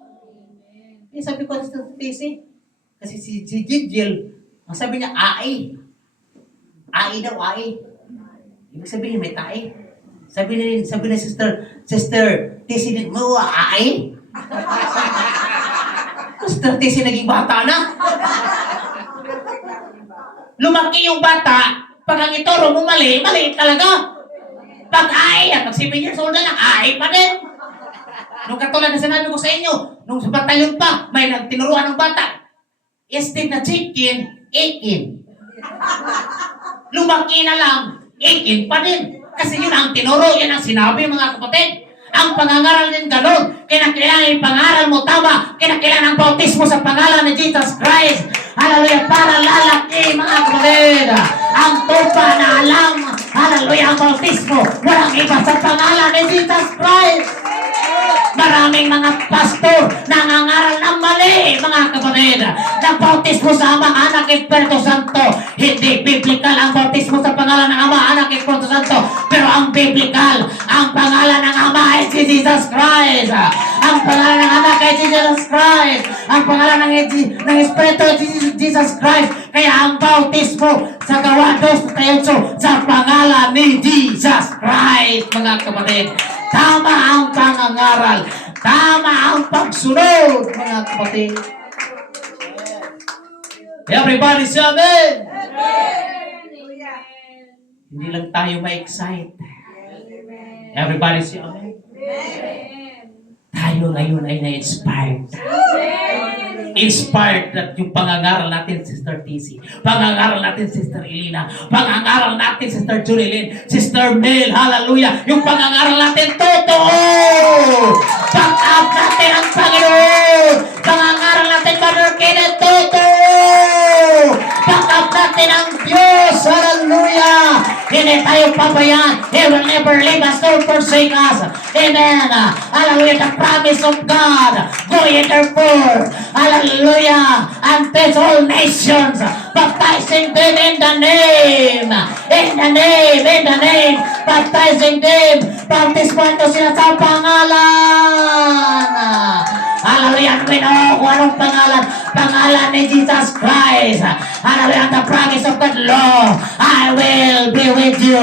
Sabi ko sa Tisi, kasi si Jigjil, ang sabi niya, ai. Ai daw, ai. Ibig sabihin, may tae. Sabi ni Sister Tisi din, mo, ai. Sister Tisi naging bata na. Lumaki yung bata, pag ang itoro mo mali talaga. Pag ai, at pag 7 years old na lang, ai pa din. Nung katulad na sinabi ko sa inyo, nung sa batalyon pa, may nagtinuruan ng bata. Instead na chicken, ikin. Lumaki na lang, ikin pa din. Kasi yun ang tinuro, yun ang sinabi, mga kapatid. Ang pangangaral din ganun. Kinakailangan ipangaral mo tama. Kinakailangan ang bautismo sa pangalan ni Jesus Christ. Hallelujah, para lalaki, mga kapatid. Ang tupa na alam, hallelujah, ang bautismo, walang iba sa pangalan ni Jesus Christ. Maraming mga pastor nangangaral ng mali, mga kapatid. Nagbautismo sa Ama, Anak, Espiritu Santo. Hindi biblical ang bautismo sa pangalan ng Ama, Anak, Espiritu Santo. Pero ang biblical, ang pangalan ng Ama ay si Jesus Christ. Ang pangalan ng Anak ay si Jesus Christ. Ang pangalan ng Espiritu ay si Jesus Christ. Kaya ang bautismo sa Gawa 2:38 sa pangalan ni Jesus Christ, mga kapatid. Tama ang pangangaral. Tama ang pagsunod, mga kapatid. Everybody say amen. Hindi lang tayo ma-excite. Everybody say amen. Tayo ngayon ay na-inspired. Inspired at yung pangangaral natin, Sister TC. Pangangaral natin, Sister Elena. Pangangaral natin, Sister Julilyn. Sister Mel, hallelujah. Yung pangangaral natin, totoo. Back up natin ang Panginoon. Pangangaral natin, Brother Kenneth, totoo. Back up natin ang Diyos, hallelujah. Hindi tayo pabayaan. He will never leave us nor forsake us. Amen. Hallelujah. The promise of God. Go ye therefore. Hallelujah. And teach all nations. Baptizing them in the name. In the name. Baptizing them. Baptisman ko sila sa pangalan. Hallelujah. We know kung anong pangalan. Pangalan ni Jesus Christ. Hallelujah. The promise of God, Lord, I will be with you.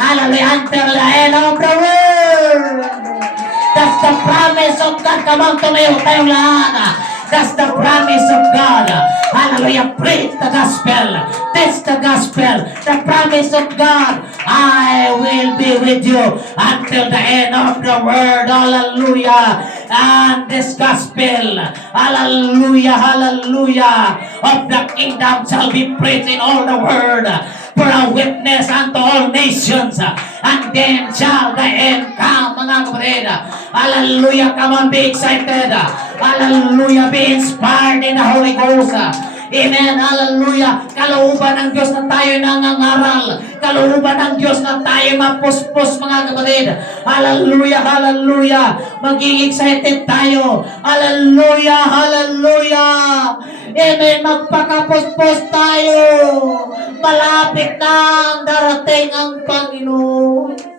Hallelujah. Until the end of the world. promise of God. Come on, tumayo tayong lahat. That's the promise of God. Hallelujah. Preach the gospel. Teach the gospel. The promise of God. I will be with you until the end of the world. Hallelujah. And this gospel, hallelujah, hallelujah, of the kingdom shall be preached in all the world for a witness unto all nations. And then shall the end come, mga kapatid. Hallelujah. Come on, be excited. Hallelujah. Be inspired in the Holy Ghost. Amen. Hallelujah. Kalooban ng Diyos na tayo nangangaral. Kalooban ng Diyos na tayo mapuspos, mga kapatid. Hallelujah. Hallelujah. Maging excited tayo. Hallelujah. Hallelujah. Amen. Magpakapuspos tayo. Malapit na ang darating ang Panginoon.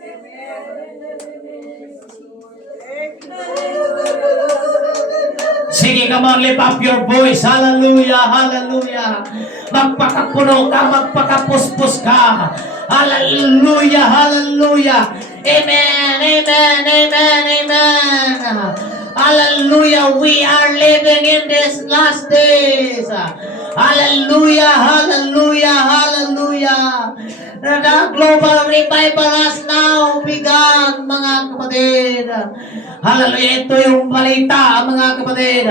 Sige, come on, lift up your voice. Hallelujah, hallelujah. Magpakapuno ka, magpakapuspos ka. Hallelujah, hallelujah. Amen, amen, amen, amen. Hallelujah, we are living in these last days. Hallelujah, hallelujah, hallelujah. The global revival has now begun, mga kapatid. Hallelujah, ito yung balita, mga kapatid.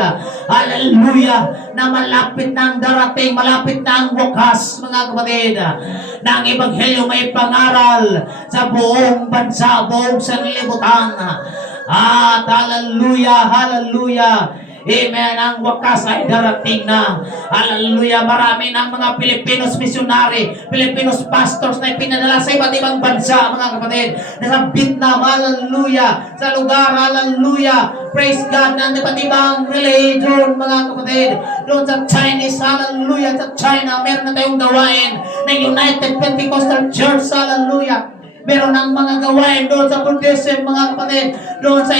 Hallelujah, na malapit na ang darating, malapit na ang wakas, mga kapatid. Na ang ebanghelyo may pangaral sa buong bansa, buong sanlibutan. At hallelujah, hallelujah. Amen. Ang wakas ay darating na. Hallelujah. Marami ng mga Pilipinos missionary, Pilipinos pastors na ipinadala sa iba't ibang bansa, mga kapatid. Nasa Vietnam, hallelujah. Sa lugar, hallelujah. Praise God, ng iba't ibang religion, mga kapatid. Doon sa Chinese, hallelujah. Sa China, meron na tayong gawain ng United Pentecostal Church, hallelujah. Meron ng mga gawain doon sa Buddhism, mga kapatid. Doon sa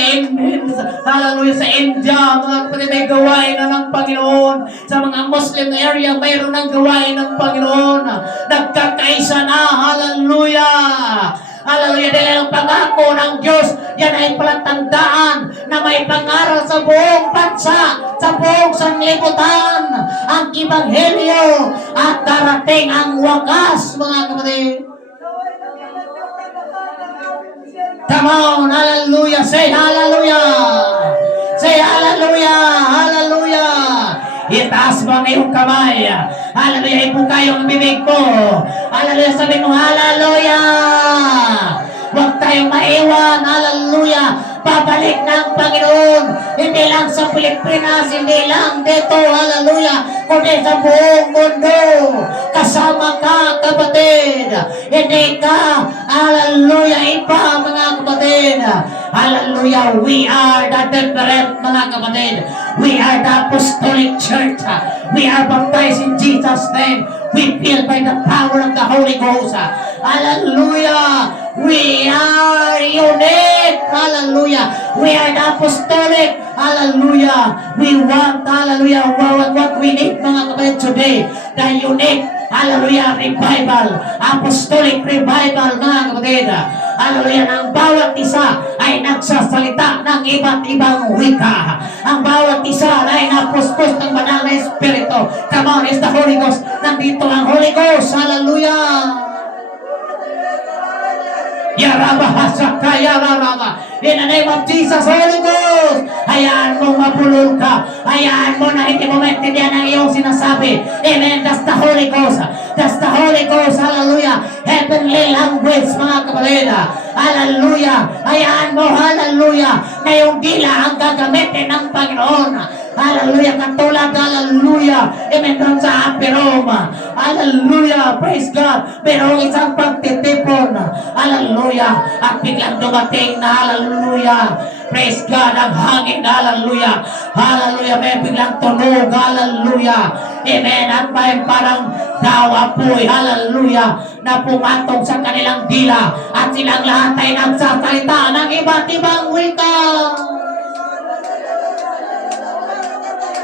hallelujah, sa India, mga kapatid, may gawain na ng Panginoon. Sa mga Muslim area, mayroon ng gawain ng Panginoon. Nagkakaisa na, hallelujah. Hallelujah, dahil ang pangako ng Diyos, yan ay palatandaan na may pangaral sa buong bansa, sa buong sanlibutan, ang ebanghelyo at darating ang wakas, mga kapatid. Come on, hallelujah. Say hallelujah. Say hallelujah. Hallelujah. Itaas mo ang iyong kamay. Hallelujah. Ipo kayo ang bibig mo. Hallelujah. Sabi mo, hallelujah. Huwag tayong maiwan. Hallelujah. Pabalik ng Panginoon. Hindi lang sa Pilipinas, hindi lang dito. Hallelujah. Kundi sa buong mundo. Kasama ka, kapatid. Hindi ka, hallelujah, iba, mga kapatid. Hallelujah. We are the different, mga kapatid. We are the apostolic church. We are baptized in Jesus' name. We filled by the power of the Holy Ghost. Hallelujah. We are unique. Hallelujah. We are the apostolic. Hallelujah. We want, hallelujah, what we need, mga kapatid, today. The unique, hallelujah, revival. Apostolic revival, mga kapatid. Hallelujah. Ang bawat isa ay nagsasalita ng iba't ibang wika. Ang bawat isa ay napuspos ng banal na Espiritu. Come on, it's the Holy Ghost. Nandito ang Holy Ghost. Hallelujah. In the name of Jesus, Holy Ghost, hayaan mo mabulol ka. Hayaan mo na hindi mo maintindihan ang iyong sinasabi. Amen. That's the Holy Ghost. That's the Holy Ghost. Hallelujah. Heavenly language, mga kapatid. Hallelujah. Hayaan mo, hallelujah, na yung dila ang gagamitin ng Panginoon. Hallelujah. Katulad, hallelujah. Amen. Doon sa Aperoma. Hallelujah. Praise God. Pero isang pagtitipon. Hallelujah. At biglang dumating na, hallelujah. Praise God. Ang hangin. Hallelujah. Hallelujah. May biglang tunog. Hallelujah. Amen. At may parang dawapoy. Hallelujah. Na pumatong sa kanilang dila. At silang lahat ay nagsasalita ng iba't ibang wika.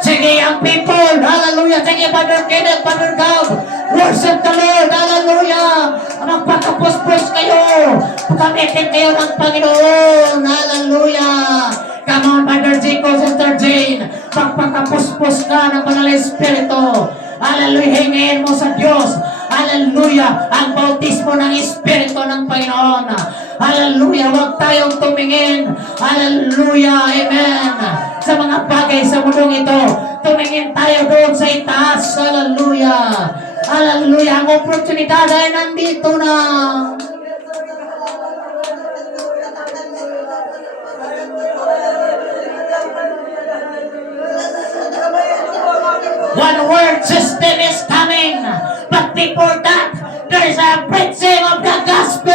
Sige ang people, hallelujah. Sige, Father Kenneth, Father Gab, worship the Lord, hallelujah. Magpakapuspos kayo, gamitin kayo ng Panginoon, hallelujah. Come on, Brother Zico, Sister Jane. Pagpakapuspos ka ng banal na Espiritu. Hallelujah, hingin mo sa Diyos. Hallelujah, ang bautismo ng Espiritu ng Panginoon. Hallelujah, huwag tayong tumingin. Hallelujah, amen. Sa mga bagay sa mundong ito, tumingin tayo doon sa itaas. Hallelujah. Hallelujah, ang oportunidad ay nandito na. One word system is coming. But before that, there is a preaching of the gospel.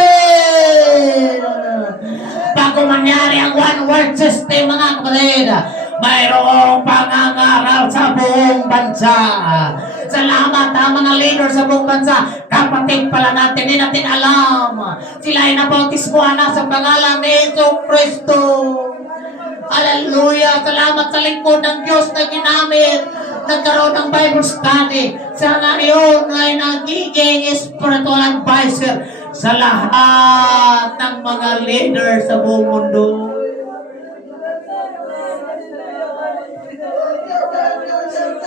Bago mangyari ang one word system, mga kapatid, mayroong pangangaral sa buong bansa. Salamat ang mga leader sa buong bansa. Kapatid pala natin, hindi natin alam. Sila ay nabautismuhan na sa pangalan ni Jesu Cristo. Hallelujah! Salamat sa lingkod ng Diyos na ginamit. Nagkaroon ng Bible study. Sa ngayon ay nagiging spiritual advisor sa lahat ng mga leader sa buong mundo.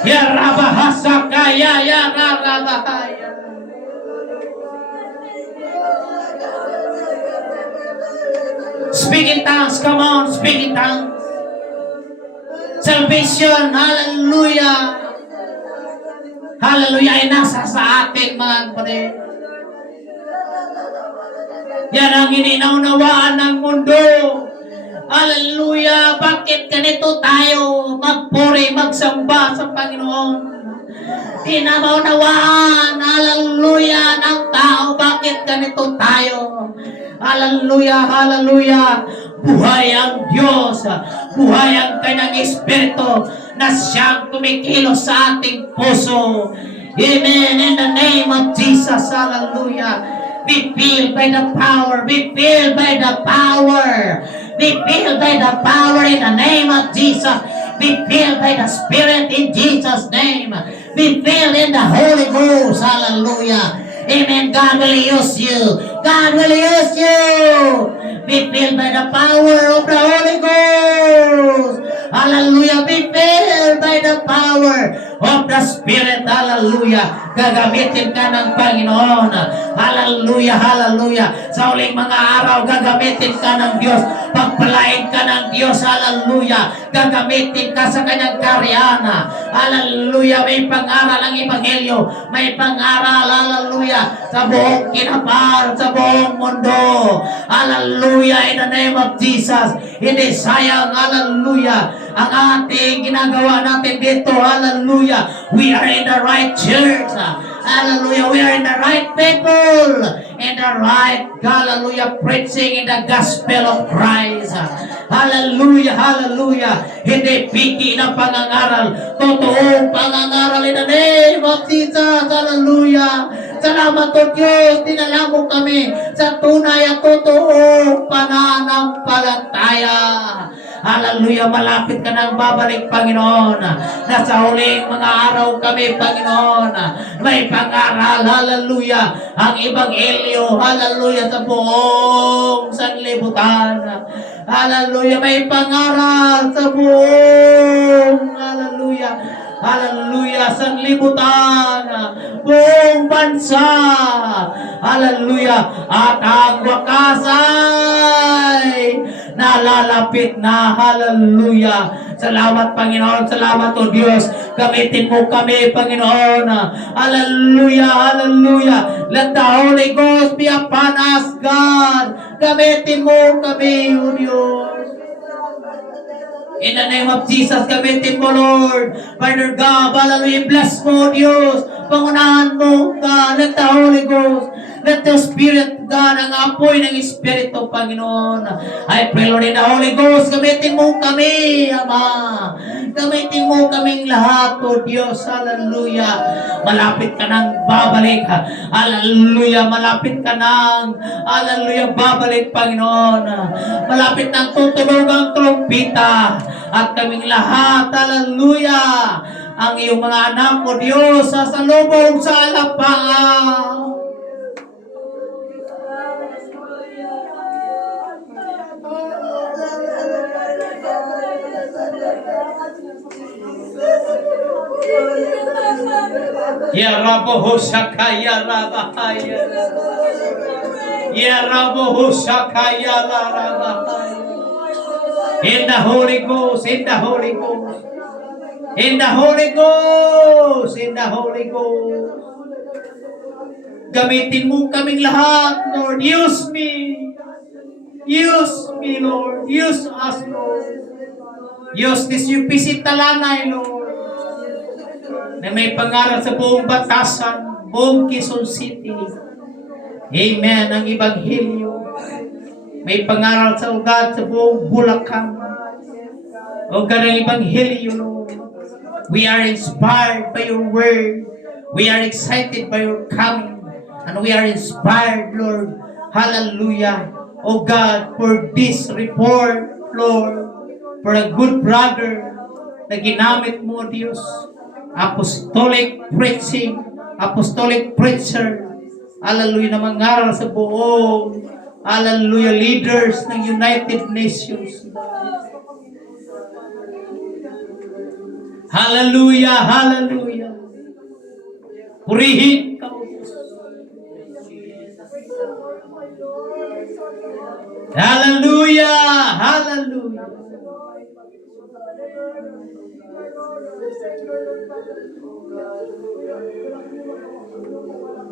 Ya Rabahasakaya, Ya Rabahaya. Speak in tongues, come on, speak in tongues. Salvation, hallelujah. Hallelujah, ay nasa sa atin, mga kapatid. Yan ang ininaunnawaan ng mundo. Hallelujah, bakit ganito tayo magpuri, magsamba sa Panginoon? Di na maunawaan, hallelujah, ng tao, bakit ganito tayo? Hallelujah, hallelujah. Buhay ang Diyos. Buhay ang kanyang Espiritu na siyang kumikilos sa ating puso. Amen. In the name of Jesus. Hallelujah. Be filled by the power. Be filled by the power. Be filled by the power in the name of Jesus. Be filled by the Spirit in Jesus' name. Be filled in the Holy Ghost. Hallelujah. Amen. God will use you. God will use you. Be filled by the power of the Holy Ghost. Hallelujah. Be filled by the power of the Spirit. Hallelujah. Gagamitin ka ng Panginoon. Hallelujah. Hallelujah. Sa uling mga araw, gagamitin ka ng Diyos. Pagpalain ka ng Diyos. Hallelujah. Gagamitin ka sa kanyang karyana. Hallelujah. May pang-aral ang Ebanghelyo. May pang-aral. Hallelujah. Sa buong kinapal, sa buong mundo. Hallelujah. In the name of Jesus. Hindi sayang. Hallelujah. Ang ating ginagawa natin dito. Hallelujah. We are in the right church. Hallelujah. We are in the right people. In the right, hallelujah, preaching in the gospel of Christ. Hallelujah. Hallelujah. Hindi piki na pangangaral. Totoong pangangaral in the name of Jesus. Hallelujah. Salamat o Diyos. Dinala mo kami sa tunay at totoong pananampalataya. Hallelujah, malapit ka nang babalik, Panginoon. Nasa huling mga araw kami, Panginoon. May pangaral, hallelujah, ang Ebanghelyo, hallelujah, sa buong sanlibutan. Hallelujah, may pangaral sa buong, hallelujah, hallelujah, sanlibutan, buong bansa. Hallelujah, at ang wakas ay nalalapit na. Hallelujah. Salamat, Panginoon. Salamat, O Diyos. Gamitin mo kami, Panginoon. Hallelujah. Hallelujah. Let the Holy Ghost be upon us, God. Gamitin mo kami, O Diyos. In the name of Jesus, gamitin mo, Lord. Father God, hallelujah. Bless mo, Diyos. Pangunahan mo, God. Let the Holy Ghost. Let the Spirit, God, ang apoy ng Espiritu, Panginoon. I pray, Lord, in the Holy Ghost, gamitin mo kami, Ama. Gamitin mo kaming lahat, O Diyos. Hallelujah. Malapit ka nang babalik. Hallelujah. Malapit ka nang, hallelujah, babalik, Panginoon. Malapit nang tutunog ang trumpita. At kaming lahat, hallelujah, ang iyong mga anak, O Diyos, sa salubong sa alapaang. Ya Rabo Hoshakaya Rabahaya. Ya Rabo Hoshakaya Rabahaya. In the Holy Ghost, in the Holy Ghost. In the Holy Ghost, in the Holy Ghost. Gamitin mo kaming lahat, Lord. Use me. Use me, Lord. Use us, Lord. Use this UPC Talanay, Lord. Na may pangaral sa buong Batasan, buong Quezon City. Amen. Ang Ebanghelyo. May pangaral sa ugat sa buong Bulacan. O God ang Ebanghelyo, Lord. We are inspired by your word. We are excited by your coming. And we are inspired, Lord. Hallelujah. Oh God, for this report, Lord. For a good brother na ginamit mo, Diyos. Apostolic preaching. Apostolic preacher. Hallelujah. Na mangaral sa buong. Hallelujah. Leaders ng United Nations. Hallelujah. Hallelujah. Purihin ka, O Diyos. Hallelujah! Hallelujah!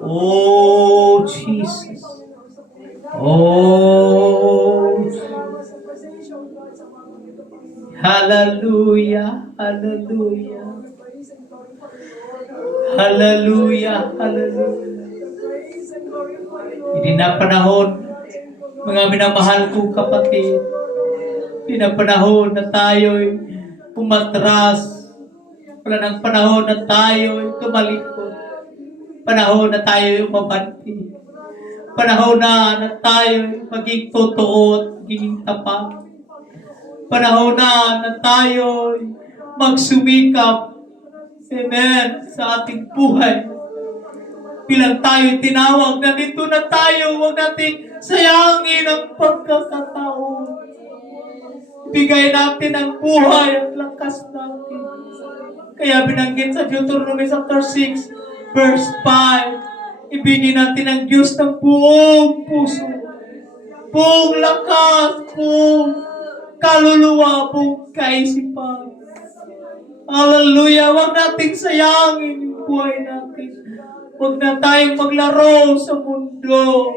Oh, Jesus. Oh, hallelujah! Hallelujah! Hallelujah! Hallelujah! Hindi na panahon, mga minamahal kong kapatid, hindi na panahon na tayo'y pumatras. Wala nang panahon na tayo'y tumalikod. Panahon na tayo'y umabanti. Panahon na tayo'y maging totoo at maging tapat. Panahon na tayo'y magsumikap, amen, sa ating buhay. Bilang tayo tinawag na dito na tayo, huwag nating sayangin ang pagkakataon. Bigay natin ang buhay at lakas natin. Kaya binanggit sa Deuteronomy chapter 6, verse 5, ibigin natin ang Diyos ng buong puso, buong lakas, buong kaluluwa, buong kaisipan. Hallelujah! Huwag nating sayangin yung buhay natin. Huwag na tayong maglaro sa mundo.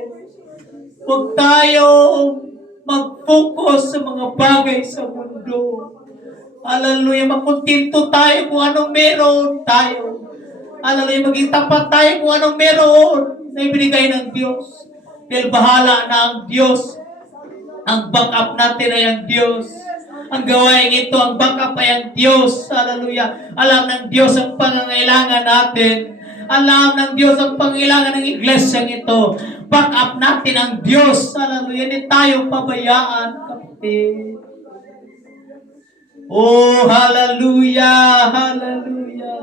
Huwag tayong mag-focus sa mga bagay sa mundo. Hallelujah. Magkontento tayo kung anong meron tayo. Hallelujah. Maging tapat tayo kung anong meron na ibinigay ng Diyos. Dahil bahala na ang Diyos. Ang backup natin ay ang Diyos. Ang gawain ito, ang backup ay ang Diyos. Hallelujah. Alam ng Diyos ang pangangailangan natin. Alam ng Diyos ang pangailangan ng iglesyang ito. Back up natin ang Diyos. Hallelujah. Hindi tayo pabayaan, kapatid. Oh, hallelujah. Hallelujah.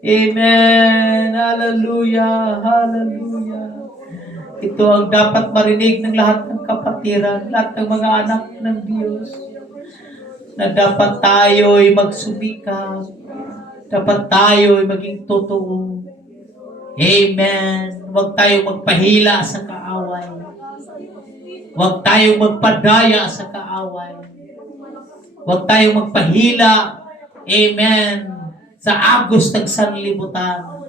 Amen. Hallelujah. Hallelujah. Ito ang dapat marinig ng lahat ng kapatiran, lahat ng mga anak ng Diyos. Na dapat tayo'y magsumikap. Dapat tayo ay maging totoo. Amen. Huwag tayong magpahila sa kaaway. Huwag tayong magpadaya sa kaaway. Huwag tayong magpahila. Amen. Sa agos ng sanlibutan.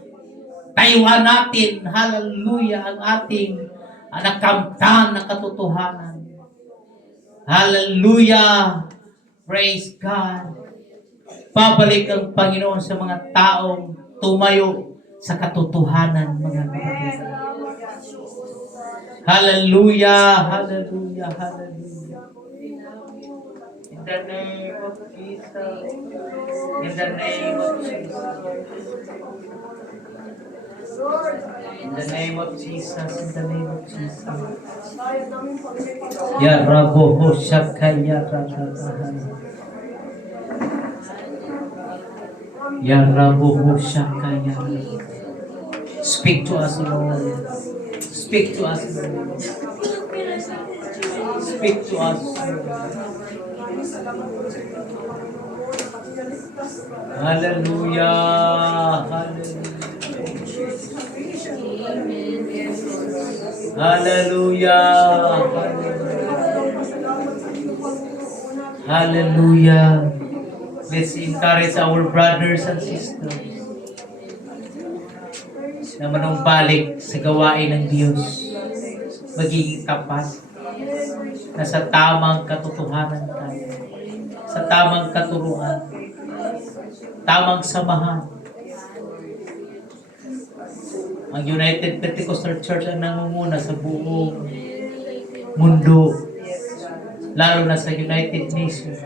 Tayuan natin, hallelujah, ang ating nakamtan na katotohanan. Hallelujah. Praise God. Pabalik ang Panginoon sa mga taong tumayo sa katotohanan, mga kapatid. Hallelujah, hallelujah, hallelujah. In the name of Jesus. In the name of Jesus. In the name of Jesus. In the name of Jesus. Ya Rabo Hoshakaya Rabahaya. Ya Rabo Hoshakaya. Speak to us, Lord. Speak to us, Lord. Speak to us, Lord. Hallelujah. Hallelujah. Hallelujah. Let's encourage our brothers and sisters na manumbalik sa gawain ng Diyos. Magiging tapat na sa tamang katotohanan tayo. Sa tamang katuruan. Tamang samahan. Ang United Pentecostal Church ang nangunguna sa buong mundo. Lalo na sa United Nations.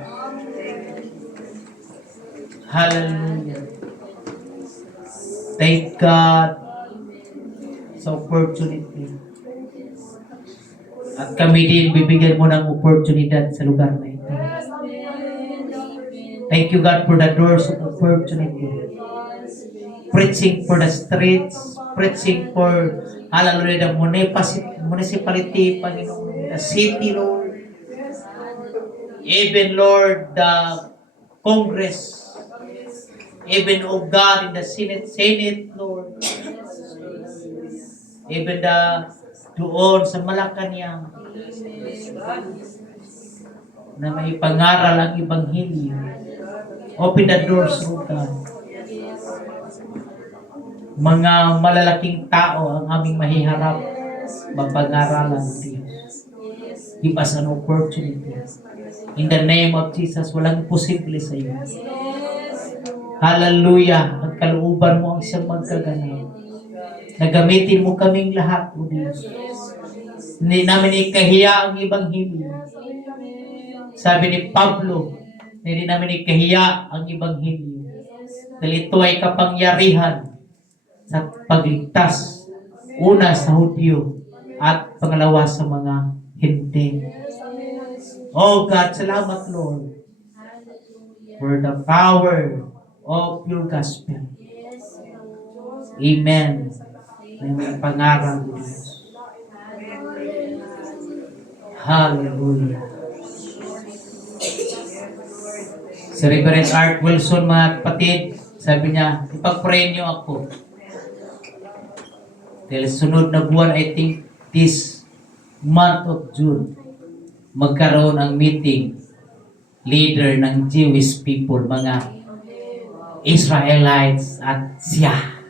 Hallelujah. Thank God sa opportunity. At kami din bibigyan mo ng oportunidad sa lugar na ito. Thank you God for the doors of opportunity. Preaching for the streets, preaching for, hallelujah, the municipality, Panginoon, the city, Lord. Even, Lord, the Congress, even, oh God, in the Senate, Lord. Even doon sa Malacanang, na may pangaral ang Ebanghelyo. Open the doors, Lord God. Mga malalaking tao ang aming mahiharap, mapag-aralan, Diyos. Give us an opportunity. In the name of Jesus, walang posible sa iyo. Hallelujah. Ang kalooban mo ang siyang magkaganap. Nagamitin mo kaming lahat, O Diyos. Hindi namin ikahiya ang Ebanghelyo. Sabi ni Pablo, hindi namin ikahiya ang Ebanghelyo. Dahil ito ay kapangyarihan sa pagligtas. Una sa Hudyo at pangalawa sa mga hindi. Oh God, salamat Lord for the power of your gospel. Amen. May pangaral ng Diyos. Hallelujah. Si Reverend Art Wilson, mga kapatid, sabi niya, ipag-pray niyo ako. Dahil sunod na buwan, I think this month of June, magkaroon ang meeting leader ng Jewish people, mga Israelites at siya.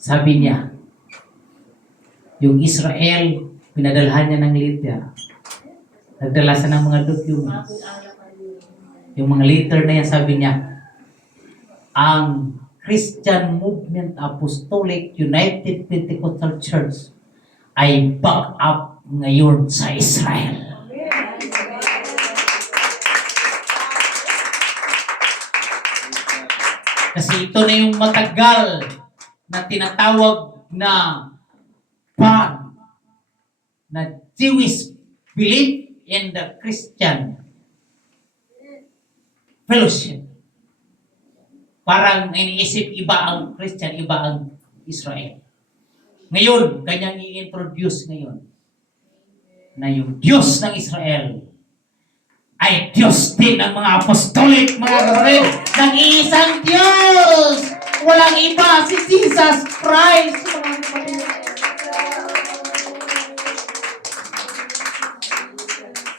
Sabi niya, yung Israel, pinadalhan niya ng letter. Nagdala siya ng mga documents. Yung mga letter na yan, sabi niya, ang Christian Movement Apostolic United Pentecostal Church ay back up ngayon sa Israel. Kasi ito na yung matagal na tinatawag na pan na Jewish belief in the Christian fellowship. Parang iniisip iba ang Christian, iba ang Israel. Ngayon, kanyang i-introduce ngayon na yung Diyos ng Israel ay Diyos din ng mga apostolic, mga kapatid, ng isang Diyos. Walang iba, si Jesus Christ.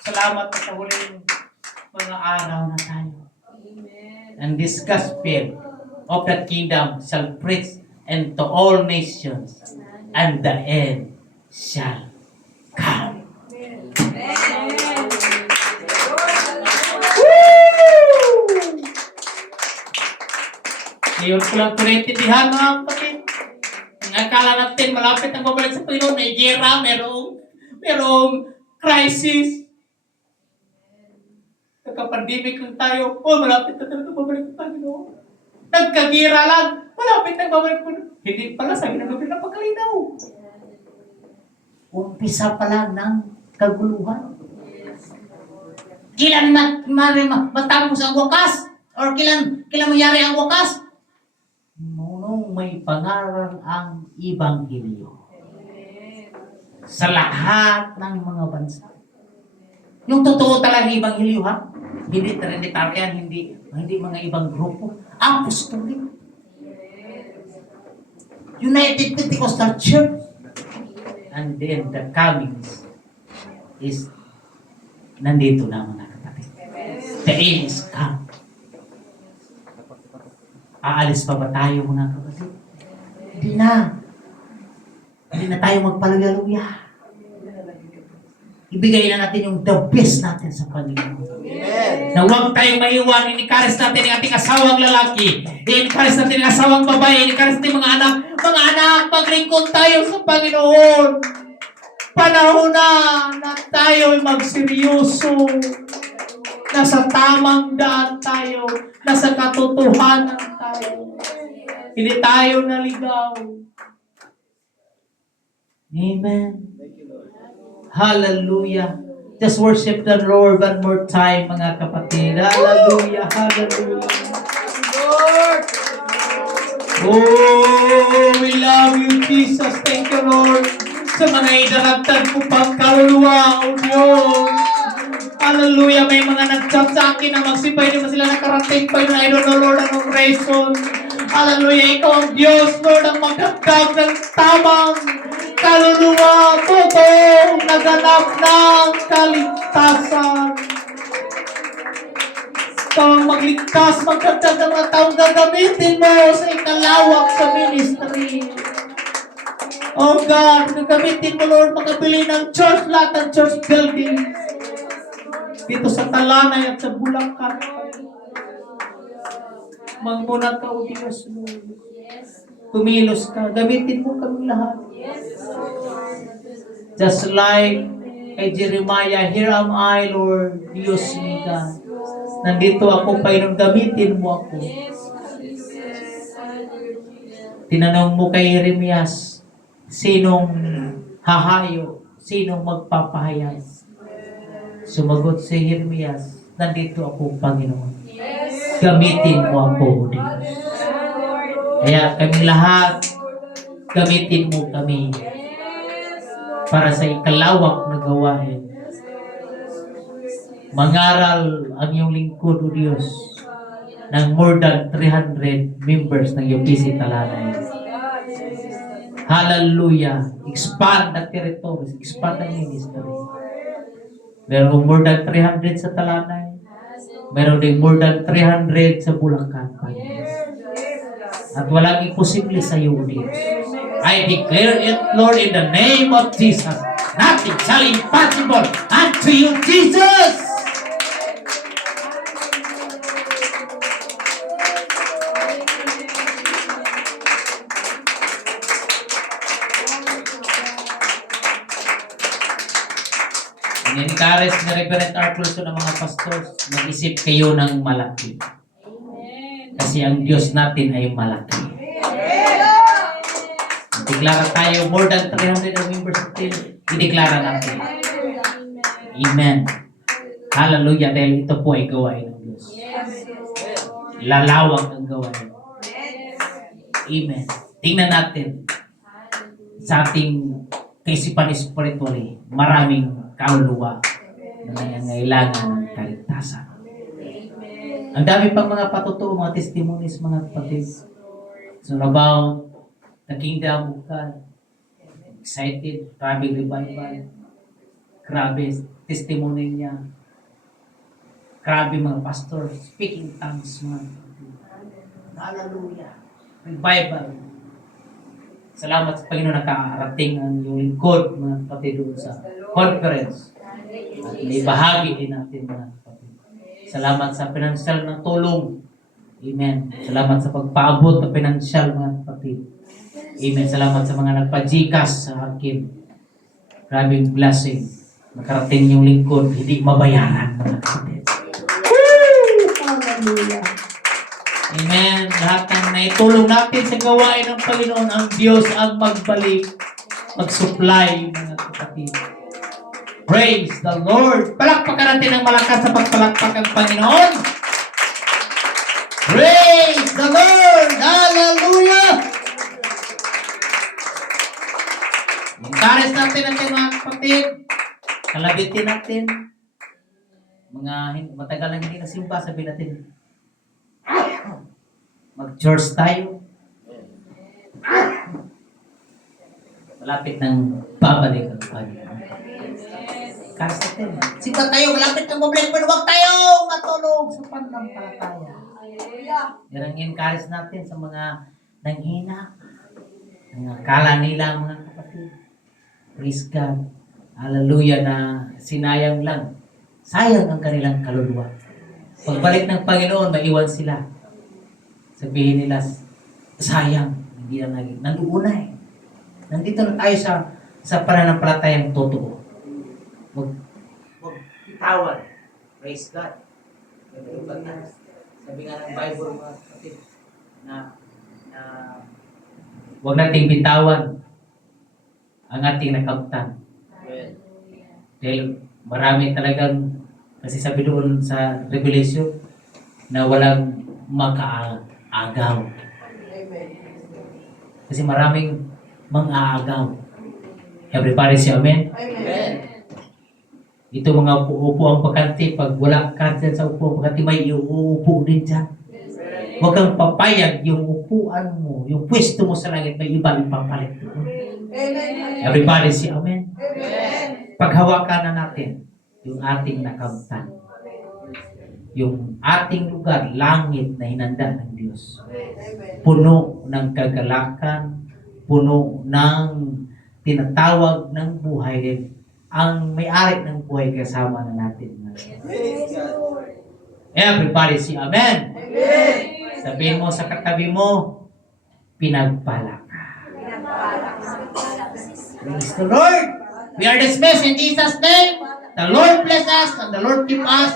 Salamat sa huling mga araw na tayo. And this gospel of the kingdom shall preach into all nations, and the end shall come. Ngayon ko lang pinitidihan, mga kapatid. Ang akala natin, malapit ang babalik sa Panginoon, may gera, merong crisis. Nagka-pandemic lang tayo, malapit na talaga babalik sa Panginoon. Nagkagira lang, malapit na babalik sa Panginoon. Hindi pala, sabi ng gabi na pagkalinaw. Umpisa pa lang ng kaguluhan. Kailan matapos ang wakas? Or kailan mangyari ang wakas? Nung may pangaral ang Ebanghelyo sa lahat ng mga bansa. Yung totoo talaga Ebanghelyo, ha? Hindi Trinitarian, hindi mga ibang grupo. Apostolic. United Pentecostal Church. And then the comings is nandito na mga kapatid. The end is come. Aalis pa ba tayo mga kapatid? Hindi na. Hindi na tayo magpalaluya. Ibigay na natin yung the best natin sa Panginoon. Na huwag tayong maiwan, in-encourage natin yung ating asawang lalaki, in-encourage natin yung asawang babae, in-encourage natin mga anak. Mga anak, maglingkod tayo sa Panginoon. Panahon na tayo magseryoso. Nasa tamang daan tayo. Nasa katotohanan tayo. Hindi tayo naligaw. Amen. Hallelujah. Just worship the Lord one more time, mga kapatid. Hallelujah. Hallelujah. Lord. Oh, we love you, Jesus. Thank you, Lord. Sa mga idaragtan ko pang kaluluwa, O Diyos. Hallelujah. May mga nag-chat sa akin na magsipay, di ba sila nakarating pa yun? I don't know, Lord, anong reason. Hallelujah. Ikaw ang Diyos, Lord, ang magdagdag ng tamang kaluluwa, totoong naganap ng kaligtasan. Ikaw ang magligtas, magdagdag ng mga taong gagamitin mo sa ikalawak sa ministry. Oh God, gagamitin mo, Lord, makabili ng church, lahat ng church building. Dito sa Talanay at sa Bulacan. Magmuna ka, O Diyos, Lord. Kumilos ka. Gamitin mo kami lahat. Just like kay Jeremiah, here am I, Lord, Diyos ni God. Nandito ako, Panginoon, gamitin mo ako. Tinanong mo kay Jeremias, sinong hahayo, sinong magpapahayag? Sumagot si Jeremias, nandito ako, Panginoon. Gamitin mo ako, O Diyos. Kaya kami lahat, gamitin mo kami para sa ikalawak na gawain. Mangaral ang iyong lingkod, O Diyos, ng more than 300 members ng UPC Talanay. Hallelujah. Expand the territories, expand the ministry. Meron more than 300 sa Talanay. Meron din more than 300 sa Bulacan. At walang imposible sa iyo, Diyos. I declare it, Lord, in the name of Jesus. Nothing shall impossible unto you, Jesus. In-encourage na Reverend Arthur ng mga pastors, mag-isip kayo ng malaki. Kasi ang Diyos natin ay malaki. Deklara tayo, more than 300 members still, ideklara natin. Amen. Hallelujah, dahil ito po ay gawain ng Diyos. Lalawak ang gawain. Amen. Tingnan natin sa ating kaisipan spiritually, maraming kaluluwa na nangangailangan ng kaligtasan. Ang dami pang mga patutuo, mga testimonies, mga kapatid. So about the kingdom of God. Excited, grabe revival. Grabe testimony niya. Grabe mga pastor, speaking tongues, mga kapatid. Hallelujah. Revival. Salamat sa Panginoon nakarating ang iyong lingkod, mga kapatid, doon sa conference. At ibahagi din natin, mga kapatid. Salamat sa pinansyal na tulong. Amen. Salamat sa pagpaabot ng pinansyal, mga kapatid. Amen. Salamat sa mga nagpa-GCash sa akin. Grabing blessing. Nakarating yung lingkod, hindi mabayaran, mga kapatid. Woo! Hallelujah. Amen. Lahat ng naitulong natin sa gawain ng Panginoon, ang Diyos ang magbalik, mag-supply, mga kapatid. Praise the Lord. Palakpakan natin ng malakas sa pagpalakpak ang Panginoon. Praise the Lord. Hallelujah. Encourage natin natin, mga kapatid. Kalabitin natin. matagal lang hindi nasimba, sabihin natin, mag-church tayo. Malapit ng babalik ang Panginoon. Kasi natin, simba tayo, malapit ng babalik, pero huwag tayo matulog sa pananampalataya. Nirang-encourage natin sa mga nanghina, ang akala nila mga kapatid. Praise God. Hallelujah na sinayang lang. Sayang ang kanilang kaluluwa. Pagbalik ng Panginoon, maiwan sila. Sabihin nila, sayang, hindi na naging. Nandoon na eh. Nandito na tayo sa pananampalatayang totoo. Huwag bitawan. Praise God. Sabi nga ng Bible, mga kapatid, na huwag nating bitawan ang ating nakamtan. Dahil marami talagang, kasi sabi doon sa Revelation, na walang makaagaw. Kasi maraming mang-aagaw. Everybody say amen? Amen. Ito mga upo ang bakante, pag wala ka dyan sa upo ang bakante, may uupo din dyan. Huwag kang papayag yung upuan mo, yung pwesto mo sa langit, may iba ipapalit doon. Everybody say amen? Amen. Paghawakan na natin yung ating nakamtan. Yung ating lugar, langit na hinanda ng Diyos. Puno ng kagalakan, puno ng tinatawag ng buhay din. Ang may-ari ng buhay kasama na natin. Everybody say amen? Amen. Sabihin mo sa katabi mo, pinagpala ka. Praise the Lord! We are dismissed in Jesus' name. The Lord bless us and the Lord keep us.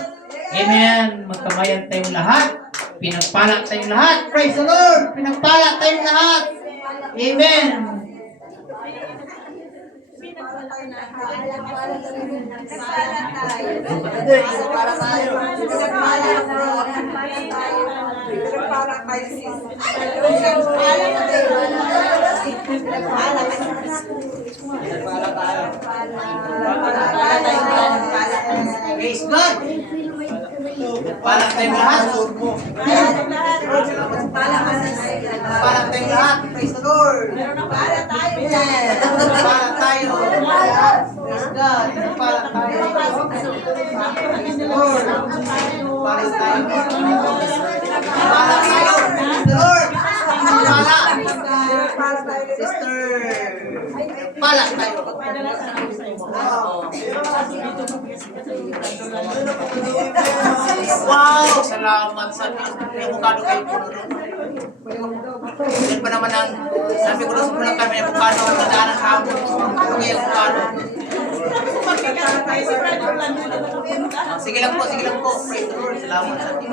Amen. Magkamayan tayong lahat. Pinagpala tayong lahat. Praise the Lord! Pinagpala tayong lahat. Amen. Praise God! Pinagpala tayong lahat. Pinagpala tayong lahat. Praise the Lord! Pinagpala tayo. Praise God! Pinagpala tayo. Praise the Lord! Pinagpala tayo. Pinagpala tayo. Praise the Lord! Pinagpala. Sister! Pinagpala tayo. Wow! Salamat sa Diyos. May avocado kayo po. Yan pa naman ang sabi ko na sa pulang kami, avocado ang madaan ng hapon. Okay, avocado. Sige lang po, sige lang po. Praise the Lord. Salamat sa Diyos.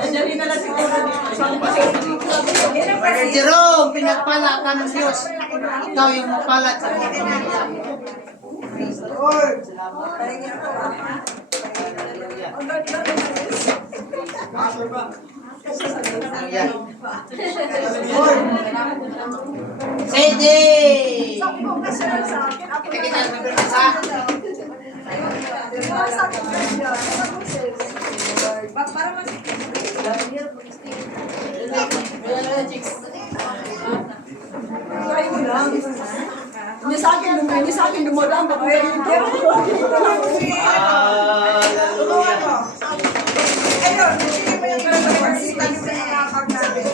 Brother Jerome, pinagpala ka ng Diyos. Ikaw yung mapala sa mga pamilya. Praise the Lord. Salamat. Ayan. Sige! Kita-kita sa berkasa. Ini sa akin dumadaan pa kayo. Hallelujah. Ayun, hindi pa yung pag-sita niyo sa mga kag natin.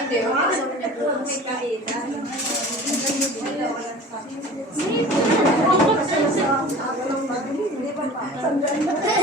Thank you, Lord. Hindi